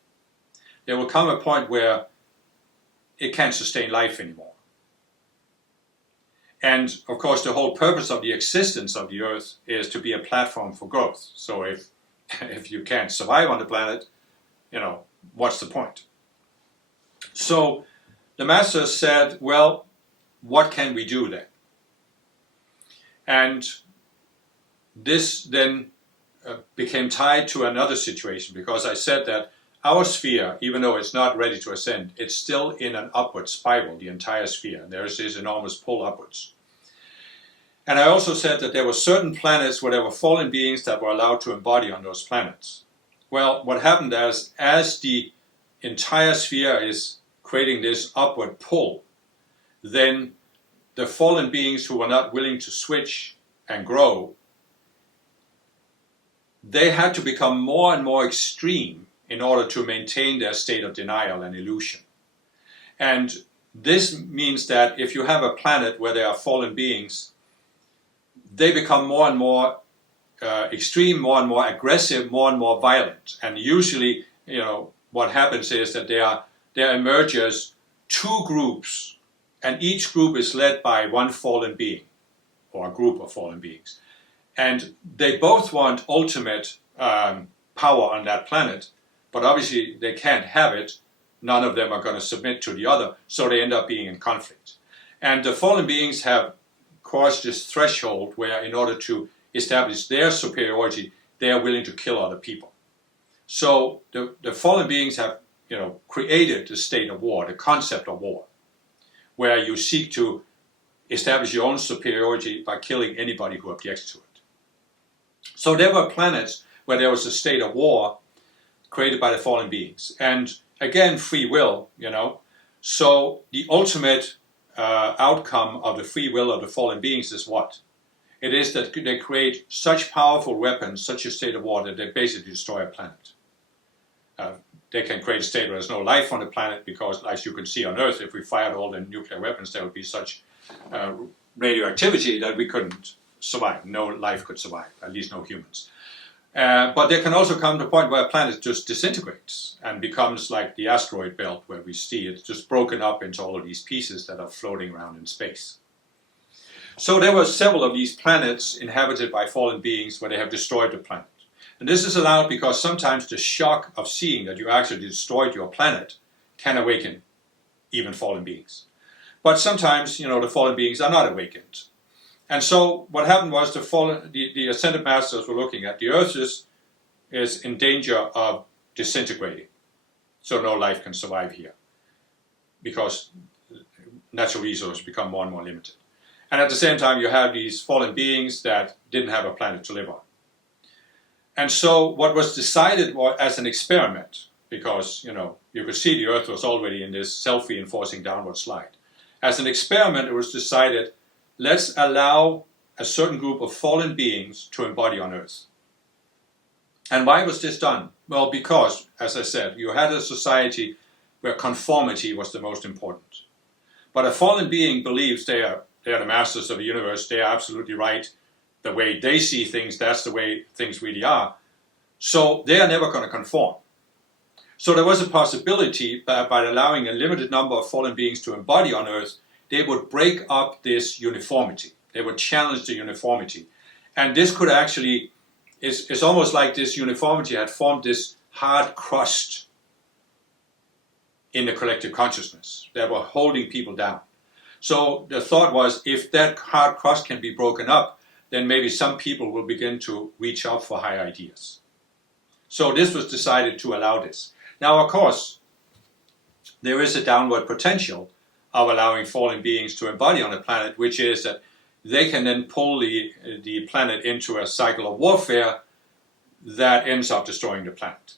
there will come a point where it can't sustain life anymore. And of course, the whole purpose of the existence of the Earth is to be a platform for growth. So if you can't survive on the planet, what's the point? So the masters said, well, what can we do then? And this then became tied to another situation, because I said that our sphere, even though it's not ready to ascend, it's still in an upward spiral, the entire sphere. And there's this enormous pull upwards. And I also said that there were certain planets where there were fallen beings that were allowed to embody on those planets. Well, what happened is, as the entire sphere is creating this upward pull, then the fallen beings who were not willing to switch and grow, they had to become more and more extreme in order to maintain their state of denial and illusion. And this means that if you have a planet where there are fallen beings, they become more and more extreme, more and more aggressive, more and more violent. And usually, what happens is that there emerges two groups, and each group is led by one fallen being, or a group of fallen beings. And they both want ultimate power on that planet, but obviously they can't have it. None of them are going to submit to the other, so they end up being in conflict. And the fallen beings have crossed this threshold where, in order to establish their superiority, they are willing to kill other people. So the fallen beings have, created the state of war, the concept of war, where you seek to establish your own superiority by killing anybody who objects to it. So there were planets where there was a state of war created by the fallen beings. And again, free will, So the ultimate outcome of the free will of the fallen beings is what? It is that they create such powerful weapons, such a state of war, that they basically destroy a planet. They can create a state where there's no life on the planet, because, as you can see on Earth, if we fired all the nuclear weapons, there would be such radioactivity that we couldn't survive. No life could survive, at least no humans. But there can also come to a point where a planet just disintegrates and becomes like the asteroid belt, where we see it's just broken up into all of these pieces that are floating around in space. So there were several of these planets inhabited by fallen beings where they have destroyed the planet. And this is allowed because sometimes the shock of seeing that you actually destroyed your planet can awaken even fallen beings. But sometimes, the fallen beings are not awakened. And so what happened was the ascended masters were looking at the Earth is in danger of disintegrating. So no life can survive here, because natural resources become more and more limited. And at the same time, you have these fallen beings that didn't have a planet to live on. And so what was decided was, as an experiment, because you could see the Earth was already in this self-reinforcing downward slide. As an experiment, it was decided, let's allow a certain group of fallen beings to embody on Earth. And why was this done? Well, because, as I said, you had a society where conformity was the most important. But a fallen being believes they are the masters of the universe, they are absolutely right. The way they see things, that's the way things really are. So they are never going to conform. So there was a possibility that by allowing a limited number of fallen beings to embody on Earth, they would break up this uniformity. They would challenge the uniformity. And this could actually, it's almost like this uniformity had formed this hard crust in the collective consciousness that were holding people down. So the thought was, if that hard crust can be broken up, then maybe some people will begin to reach out for high ideas. So this was decided to allow this. Now, of course, there is a downward potential of allowing fallen beings to embody on a planet, which is that they can then pull the planet into a cycle of warfare that ends up destroying the planet.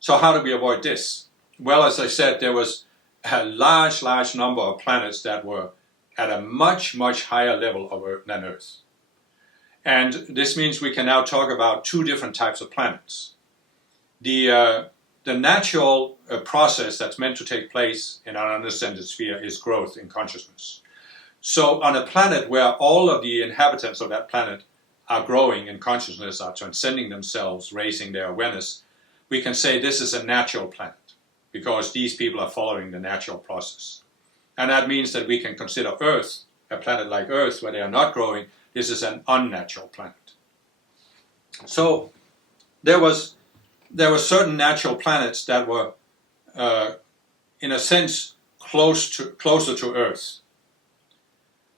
So how do we avoid this? Well, as I said, there was a large number of planets that were at a much higher level than Earth. And this means we can now talk about two different types of planets. The natural process that's meant to take place in our unascended sphere is growth in consciousness. So on a planet where all of the inhabitants of that planet are growing in consciousness, are transcending themselves, raising their awareness, we can say this is a natural planet, because these people are following the natural process. And that means that we can consider Earth, a planet like Earth, where they are not growing, this is an unnatural planet. So there were certain natural planets that were in a sense, closer to Earth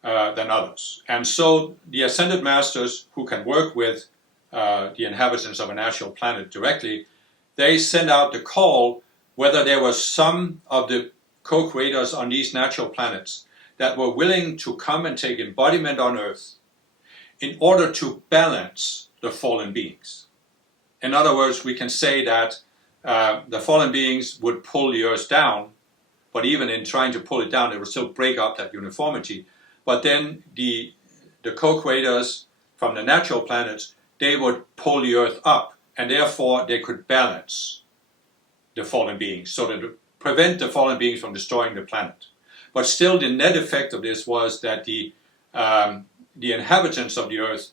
than others. And so the Ascended Masters, who can work with the inhabitants of a natural planet directly, they send out the call whether there was some of the co-creators on these natural planets that were willing to come and take embodiment on Earth in order to balance the fallen beings. In other words, we can say that the fallen beings would pull the Earth down, but even in trying to pull it down, it would still break up that uniformity. But then the co-creators from the natural planets, they would pull the Earth up, and therefore they could balance the fallen beings, so that to prevent the fallen beings from destroying the planet. But still, the net effect of this was that the inhabitants of the Earth,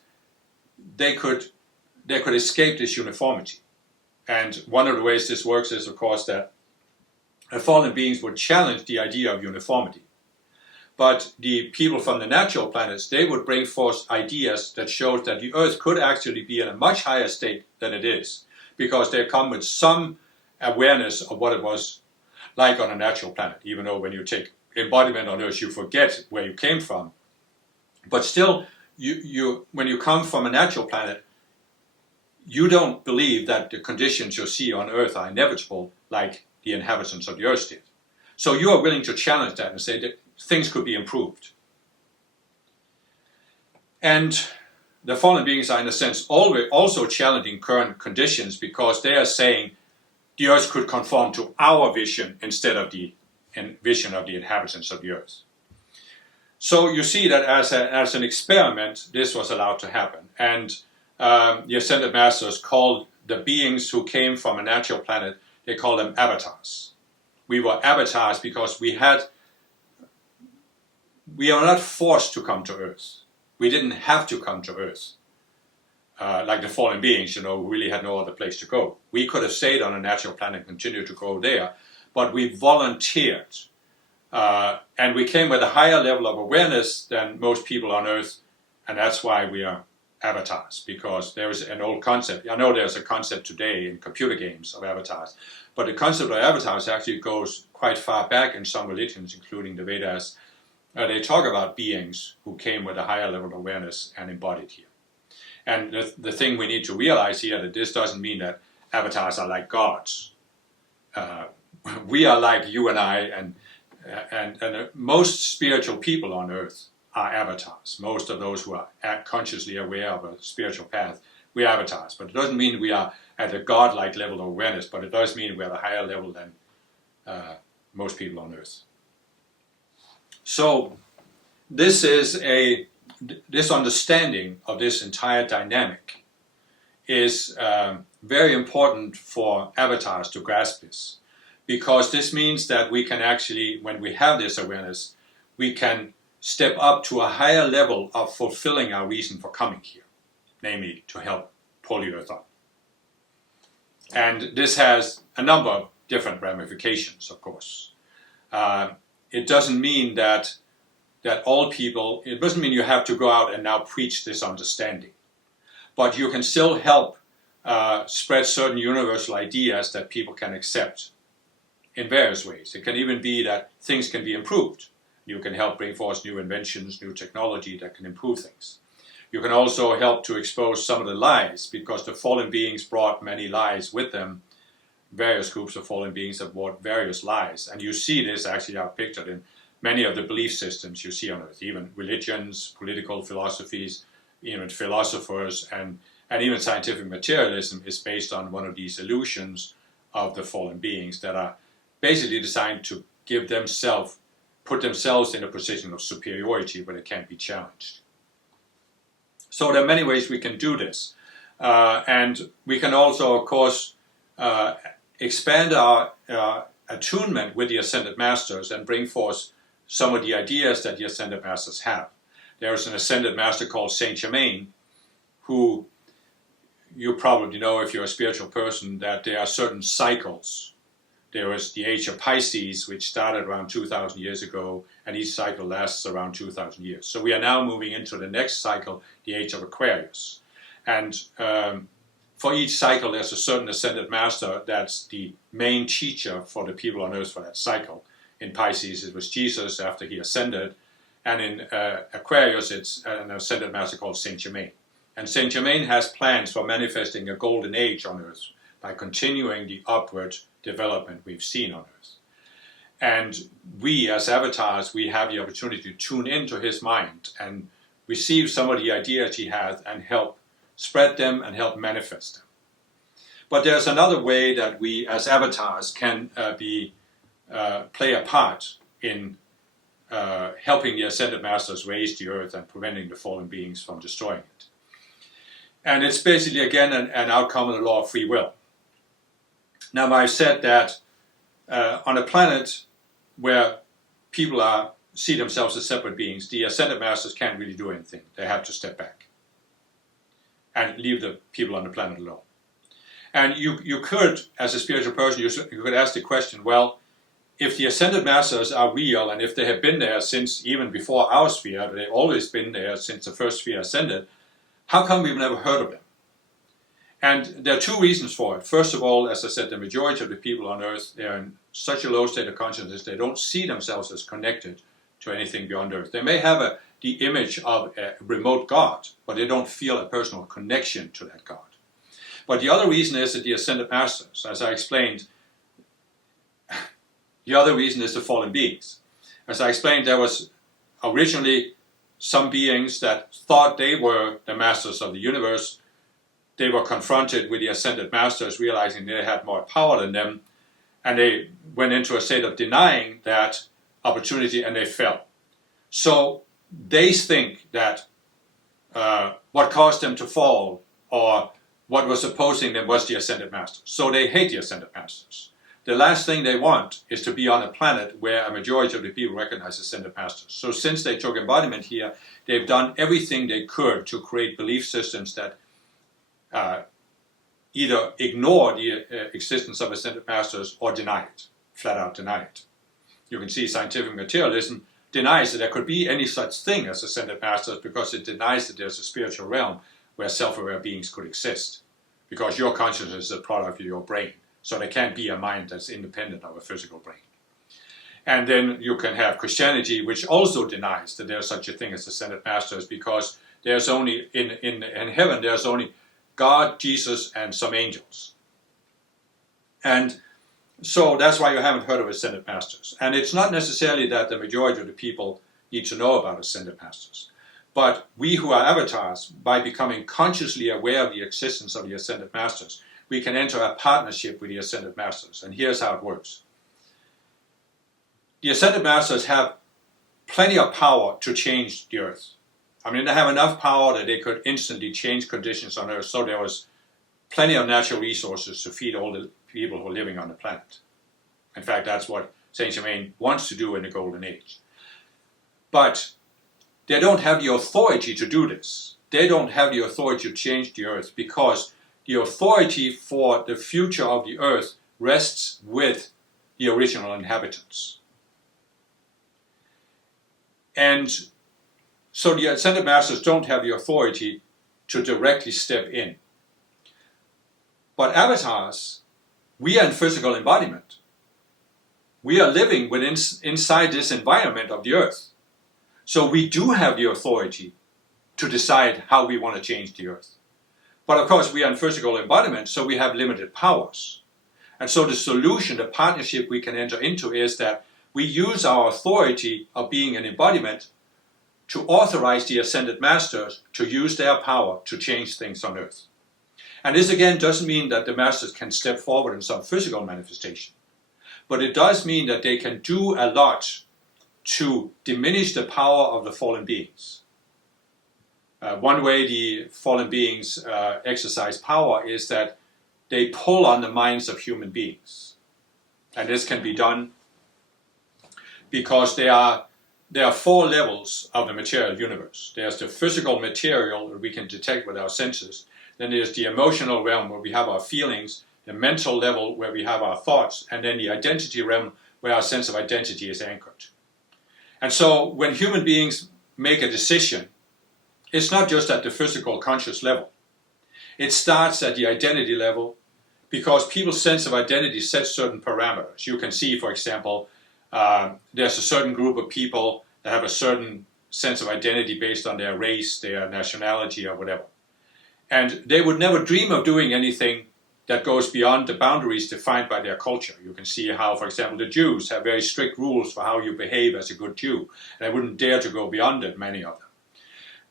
they could escape this uniformity. And one of the ways this works is, of course, that the fallen beings would challenge the idea of uniformity. But the people from the natural planets, they would bring forth ideas that showed that the Earth could actually be in a much higher state than it is, because they come with some awareness of what it was like on a natural planet, even though when you take embodiment on Earth, you forget where you came from. But still, when you come from a natural planet, you don't believe that the conditions you see on Earth are inevitable like the inhabitants of the Earth did. So you are willing to challenge that and say that things could be improved. And the fallen beings are, in a sense, always also challenging current conditions, because they are saying the Earth could conform to our vision instead of the vision of the inhabitants of the Earth. So you see that as an experiment, this was allowed to happen. And the Ascended Masters called the beings who came from a natural planet, they called them avatars. We were avatars because we are not forced to come to Earth. We didn't have to come to Earth. Like the fallen beings, who really had no other place to go. We could have stayed on a natural planet and continued to go there, but we volunteered. And we came with a higher level of awareness than most people on Earth, and that's why we are avatars, because there is an old concept. I know there's a concept today in computer games of avatars, but the concept of avatars actually goes quite far back in some religions, including the Vedas. They talk about beings who came with a higher level of awareness and embodied here. And the thing we need to realize here, that this doesn't mean that avatars are like gods. We are like you and I, and most spiritual people on Earth are avatars. Most of those who are consciously aware of a spiritual path, we are avatars. But it doesn't mean we are at a godlike level of awareness, but it does mean we are at a higher level than most people on Earth. So this understanding of this entire dynamic is very important for avatars to grasp this, because this means that we can actually, when we have this awareness, we can step up to a higher level of fulfilling our reason for coming here, namely to help pull the Earth up. And this has a number of different ramifications, of course. It doesn't mean that all people, it doesn't mean you have to go out and now preach this understanding. But you can still help spread certain universal ideas that people can accept in various ways. It can even be that things can be improved. You can help bring forth new inventions, new technology that can improve things. You can also help to expose some of the lies, because the fallen beings brought many lies with them. Various groups of fallen beings have brought various lies. And you see this actually are pictured in many of the belief systems you see on Earth, even religions, political philosophies, even philosophers, and even scientific materialism is based on one of these illusions of the fallen beings that are basically designed to put themselves in a position of superiority where they can't be challenged. So there are many ways we can do this. And we can also, of course, expand our attunement with the Ascended Masters and bring forth some of the ideas that the Ascended Masters have. There is an Ascended Master called Saint Germain, who you probably know if you're a spiritual person, that there are certain cycles. There was the age of Pisces, which started around 2,000 years ago, and each cycle lasts around 2,000 years. So we are now moving into the next cycle, the age of Aquarius. And for each cycle, there's a certain ascended master that's the main teacher for the people on earth for that cycle. In Pisces, it was Jesus after he ascended. And in Aquarius, it's an ascended master called Saint Germain. And Saint Germain has plans for manifesting a golden age on earth by continuing the upward development we've seen on earth. And we, as avatars, we have the opportunity to tune into his mind and receive some of the ideas he has and help spread them and help manifest them. But there's another way that we, as avatars, can play a part in helping the ascended masters raise the earth and preventing the fallen beings from destroying it. And it's basically, again, an outcome of the law of free will. Now, I've said that on a planet where people see themselves as separate beings, the ascended masters can't really do anything. They have to step back and leave the people on the planet alone. And you could, as a spiritual person, you could ask the question, well, if the ascended masters are real, and if they have been there since even before our sphere, they've always been there since the first sphere ascended, how come we've never heard of them? And there are two reasons for it. First of all, as I said, the majority of the people on earth, they're in such a low state of consciousness, they don't see themselves as connected to anything beyond earth. They may have the image of a remote God, but they don't feel a personal connection to that God. But the other reason is that the ascended masters, as I explained, the other reason is the fallen beings. As I explained, there was originally some beings that thought they were the masters of the universe. They were confronted with the ascended masters, realizing they had more power than them, and they went into a state of denying that opportunity, and they fell. So they think that what caused them to fall, or what was opposing them, was the ascended masters. So they hate the ascended masters. The last thing they want is to be on a planet where a majority of the people recognize ascended masters. So since they took embodiment here, they've done everything they could to create belief systems that either ignore the existence of ascended masters or deny it, flat out deny it. You can see scientific materialism denies that there could be any such thing as ascended masters because it denies that there's a spiritual realm where self-aware beings could exist, because your consciousness is a product of your brain. So there can't be a mind that's independent of a physical brain. And then you can have Christianity, which also denies that there's such a thing as ascended masters, because there's only, in heaven, there's only God, Jesus, and some angels. And so that's why you haven't heard of ascended masters. And it's not necessarily that the majority of the people need to know about ascended masters. But we who are avatars, by becoming consciously aware of the existence of the ascended masters, we can enter a partnership with the ascended masters. And here's how it works. The ascended masters have plenty of power to change the earth. I mean, they have enough power that they could instantly change conditions on earth, so there was plenty of natural resources to feed all the people who are living on the planet. In fact, that's what Saint Germain wants to do in the Golden Age. But they don't have the authority to do this. They don't have the authority to change the earth, because the authority for the future of the earth rests with the original inhabitants. And so the ascended masters don't have the authority to directly step in. But avatars, we are in physical embodiment. We are living inside this environment of the earth. So we do have the authority to decide how we want to change the earth. But of course, we are in physical embodiment, so we have limited powers. And so the solution, the partnership we can enter into, is that we use our authority of being an embodiment to authorize the ascended masters to use their power to change things on earth. And this again doesn't mean that the masters can step forward in some physical manifestation, but it does mean that they can do a lot to diminish the power of the fallen beings. One way the fallen beings exercise power is that they pull on the minds of human beings. And this can be done because there are 4 levels of the material universe. There's the physical material that we can detect with our senses. Then there's the emotional realm where we have our feelings, the mental level where we have our thoughts, and then the identity realm where our sense of identity is anchored. And so when human beings make a decision, it's not just at the physical conscious level. It starts at the identity level because people's sense of identity sets certain parameters. You can see, for example, there's a certain group of people that have a certain sense of identity based on their race, their nationality, or whatever. And they would never dream of doing anything that goes beyond the boundaries defined by their culture. You can see how, for example, the Jews have very strict rules for how you behave as a good Jew. And they wouldn't dare to go beyond it, many of them.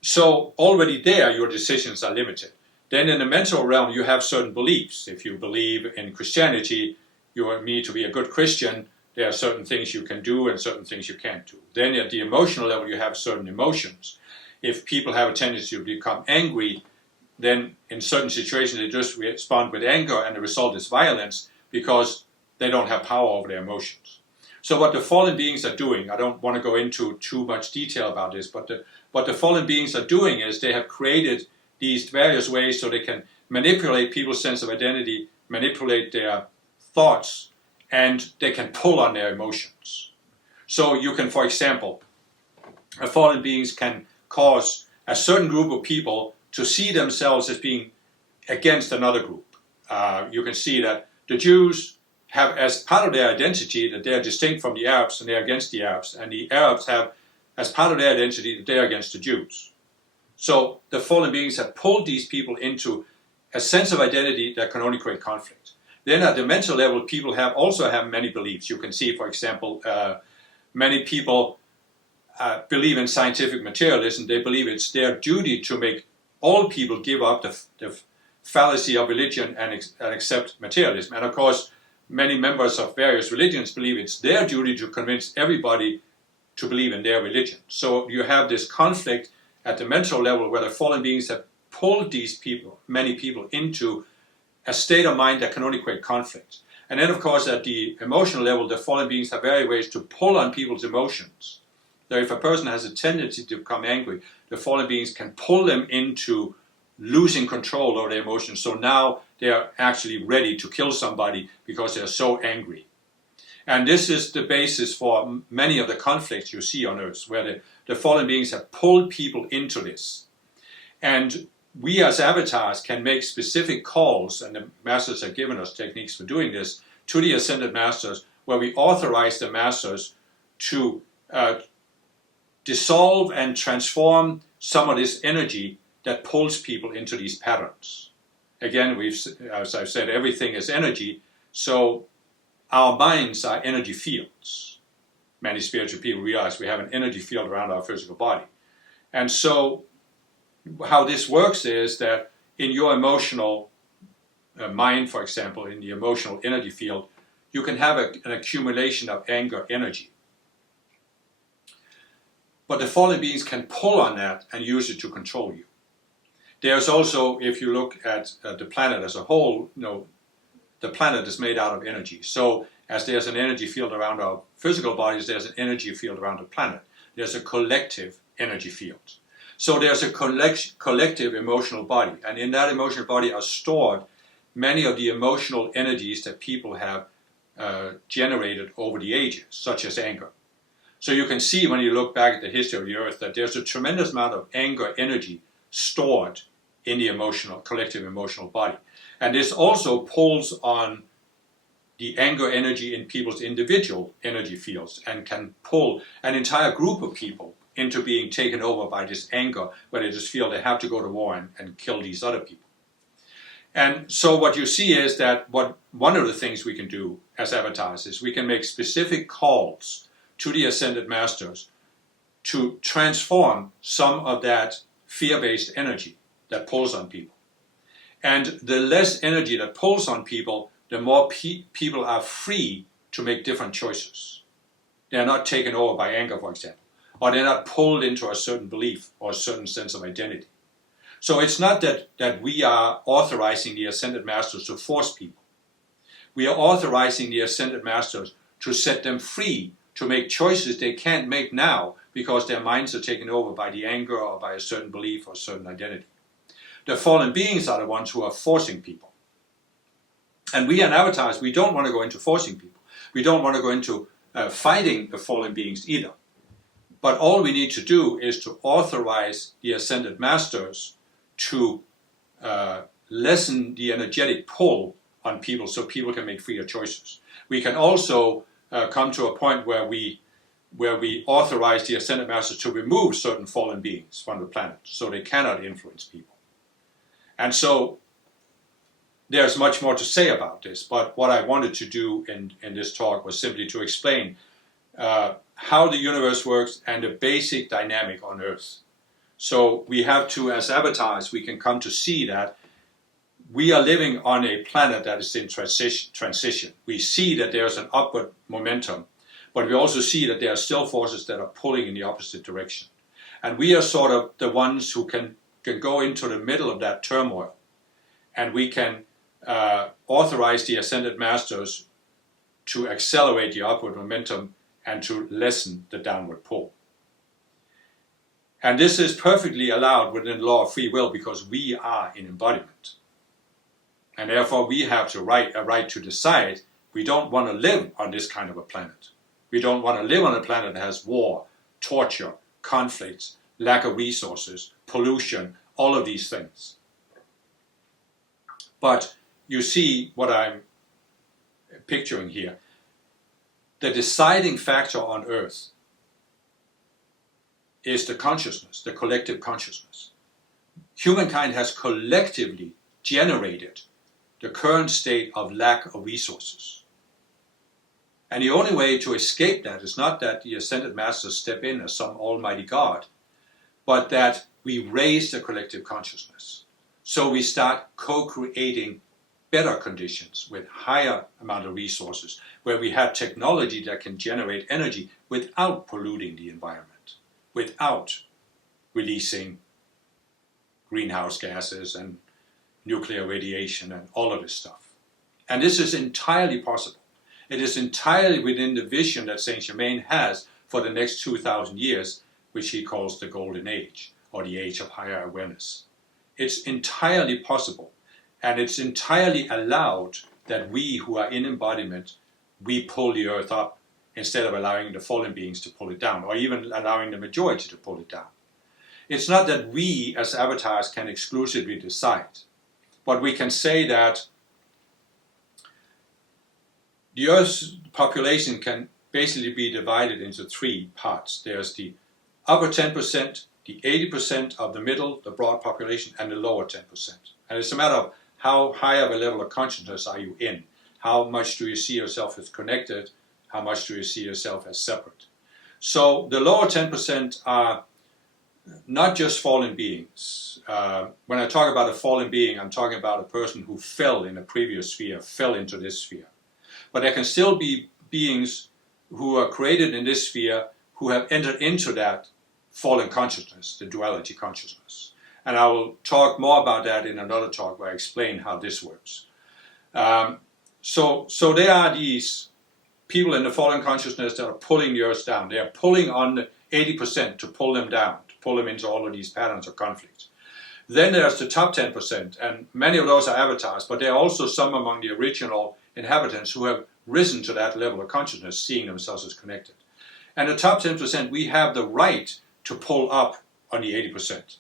So already there, your decisions are limited. Then in the mental realm, you have certain beliefs. If you believe in Christianity, you need to be a good Christian. There are certain things you can do and certain things you can't do. Then at the emotional level, you have certain emotions. If people have a tendency to become angry, then in certain situations they just respond with anger, and the result is violence because they don't have power over their emotions. So what the fallen beings are doing, I don't want to go into too much detail about this, but what the fallen beings are doing is they have created these various ways so they can manipulate people's sense of identity, manipulate their thoughts, and they can pull on their emotions. So you can, for example, fallen beings can cause a certain group of people to see themselves as being against another group. You can see that the Jews have as part of their identity that they are distinct from the Arabs and they are against the Arabs, and the Arabs have as part of their identity that they are against the Jews. So the fallen beings have pulled these people into a sense of identity that can only create conflict. Then at the mental level, people also have many beliefs. You can see, for example, many people believe in scientific materialism. They believe it's their duty to make all people give up the fallacy of religion and accept materialism. And of course, many members of various religions believe it's their duty to convince everybody to believe in their religion. So you have this conflict at the mental level where the fallen beings have pulled these people, many people, into a state of mind that can only create conflict. And then, of course, at the emotional level, the fallen beings have various ways to pull on people's emotions. So if a person has a tendency to become angry, the fallen beings can pull them into losing control over their emotions. So now they are actually ready to kill somebody because they're so angry. And this is the basis for many of the conflicts you see on Earth, where the fallen beings have pulled people into this. And we as avatars can make specific calls, and the masters have given us techniques for doing this, to the ascended masters, where we authorize the masters to dissolve and transform some of this energy that pulls people into these patterns. Again, as I've said, everything is energy, so our minds are energy fields. Many spiritual people realize we have an energy field around our physical body. And so how this works is that in your emotional mind, for example, in the emotional energy field, you can have an accumulation of anger energy. But the fallen beings can pull on that and use it to control you. There's also, if you look at the planet as a whole, the planet is made out of energy. So as there's an energy field around our physical bodies, there's an energy field around the planet. There's a collective energy field. So there's a collective emotional body. And in that emotional body are stored many of the emotional energies that people have generated over the ages, such as anger. So you can see when you look back at the history of the Earth that there's a tremendous amount of anger energy stored in the collective emotional body. And this also pulls on the anger energy in people's individual energy fields and can pull an entire group of people into being taken over by this anger, where they just feel they have to go to war and kill these other people. And so what you see is that one of the things we can do as avatars is we can make specific calls to the ascended masters to transform some of that fear-based energy that pulls on people. And the less energy that pulls on people, the more people are free to make different choices. They're not taken over by anger, for example, or they're not pulled into a certain belief or a certain sense of identity. So it's not that we are authorizing the ascended masters to force people. We are authorizing the ascended masters to set them free to make choices they can't make now because their minds are taken over by the anger or by a certain belief or a certain identity. The fallen beings are the ones who are forcing people. And we as avatars, we don't want to go into forcing people. We don't want to go into fighting the fallen beings either. But all we need to do is to authorize the ascended masters to lessen the energetic pull on people so people can make freer choices. We can also come to a point where we authorize the Ascended Masters to remove certain fallen beings from the planet so they cannot influence people. And so there's much more to say about this, but what I wanted to do in this talk was simply to explain how the universe works and the basic dynamic on Earth. So we have to, as avatars, we can come to see that we are living on a planet that is in transition. We see that there's an upward momentum, but we also see that there are still forces that are pulling in the opposite direction. And we are sort of the ones who can go into the middle of that turmoil, and we can authorize the Ascended Masters to accelerate the upward momentum and to lessen the downward pull. And this is perfectly allowed within the law of free will because we are in embodiment. And therefore we have a right to decide we don't want to live on this kind of a planet. We don't want to live on a planet that has war, torture, conflicts, lack of resources, pollution, all of these things. But you see what I'm picturing here. The deciding factor on Earth is the consciousness, the collective consciousness. Humankind has collectively generated the current state of lack of resources. And the only way to escape that is not that the Ascended Masters step in as some almighty God, but that we raise the collective consciousness. So we start co-creating better conditions with higher amount of resources, where we have technology that can generate energy without polluting the environment, without releasing greenhouse gases and nuclear radiation and all of this stuff. And this is entirely possible. It is entirely within the vision that Saint Germain has for the next 2,000 years, which he calls the Golden Age, or the Age of Higher Awareness. It's entirely possible, and it's entirely allowed that we who are in embodiment, we pull the Earth up instead of allowing the fallen beings to pull it down, or even allowing the majority to pull it down. It's not that we as avatars can exclusively decide, but we can say that the Earth's population can basically be divided into three parts. There's the upper 10%, the 80% of the middle, the broad population, and the lower 10%. And it's a matter of how high of a level of consciousness are you in? How much do you see yourself as connected? How much do you see yourself as separate? So the lower 10% are not just fallen beings. When I talk about a fallen being, I'm talking about a person who fell in a previous sphere, fell into this sphere. But there can still be beings who are created in this sphere who have entered into that fallen consciousness, the duality consciousness. And I will talk more about that in another talk where I explain how this works. So there are these people in the fallen consciousness that are pulling the Earth down. They are pulling on the 80% to pull them down, to pull them into all of these patterns of conflict. Then there's the top 10%, and many of those are avatars, but there are also some among the original inhabitants who have risen to that level of consciousness, seeing themselves as connected. And the top 10%, we have the right to pull up on the 80%.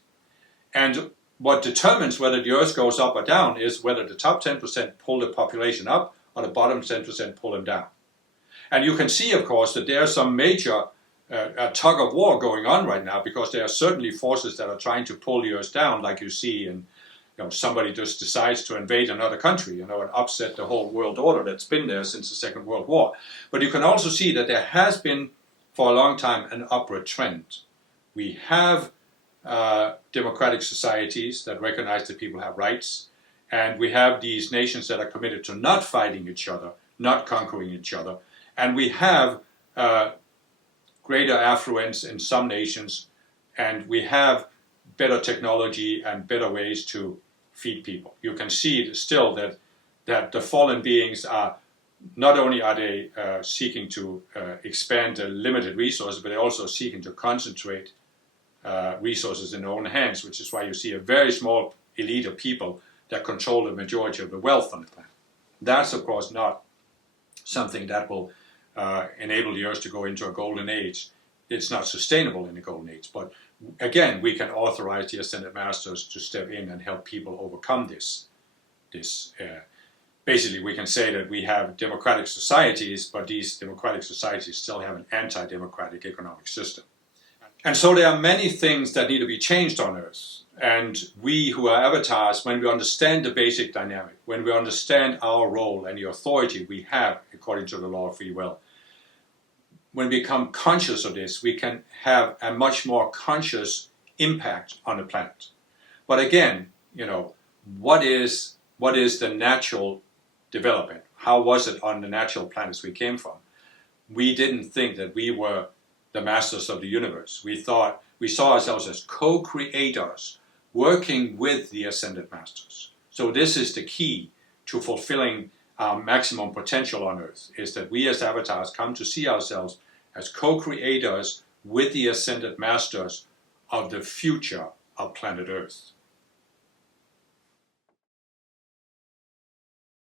And what determines whether the Earth goes up or down is whether the top 10% pull the population up or the bottom 10% pull them down. And you can see, of course, that there's some major tug of war going on right now, because there are certainly forces that are trying to pull the Earth down, like you see in, somebody just decides to invade another country, and upset the whole world order that's been there since the Second World War. But you can also see that there has been, for a long time, an upward trend. We have democratic societies that recognize that people have rights, and we have these nations that are committed to not fighting each other, not conquering each other, and we have greater affluence in some nations, and we have better technology and better ways to feed people. You can see still that the fallen beings are, not only are they seeking to expand the limited resources, but they're also seeking to concentrate resources in their own hands, which is why you see a very small elite of people that control the majority of the wealth on the planet. That's, of course, not something that will enable the Earth to go into a golden age. It's not sustainable in a golden age, but again, we can authorize the Ascended Masters to step in and help people overcome this this. Basically, we can say that we have democratic societies, but these democratic societies still have an anti-democratic economic system. And so there are many things that need to be changed on Earth. And we who are avatars, when we understand the basic dynamic, when we understand our role and the authority we have according to the law of free will, when we become conscious of this, we can have a much more conscious impact on the planet. But again, what is the natural development? How was it on the natural planets we came from? We didn't think that we were the masters of the universe. We saw ourselves as co-creators working with the ascended masters. So this is the key to fulfilling our maximum potential on Earth, is that we as avatars come to see ourselves as co-creators with the ascended masters of the future of planet Earth.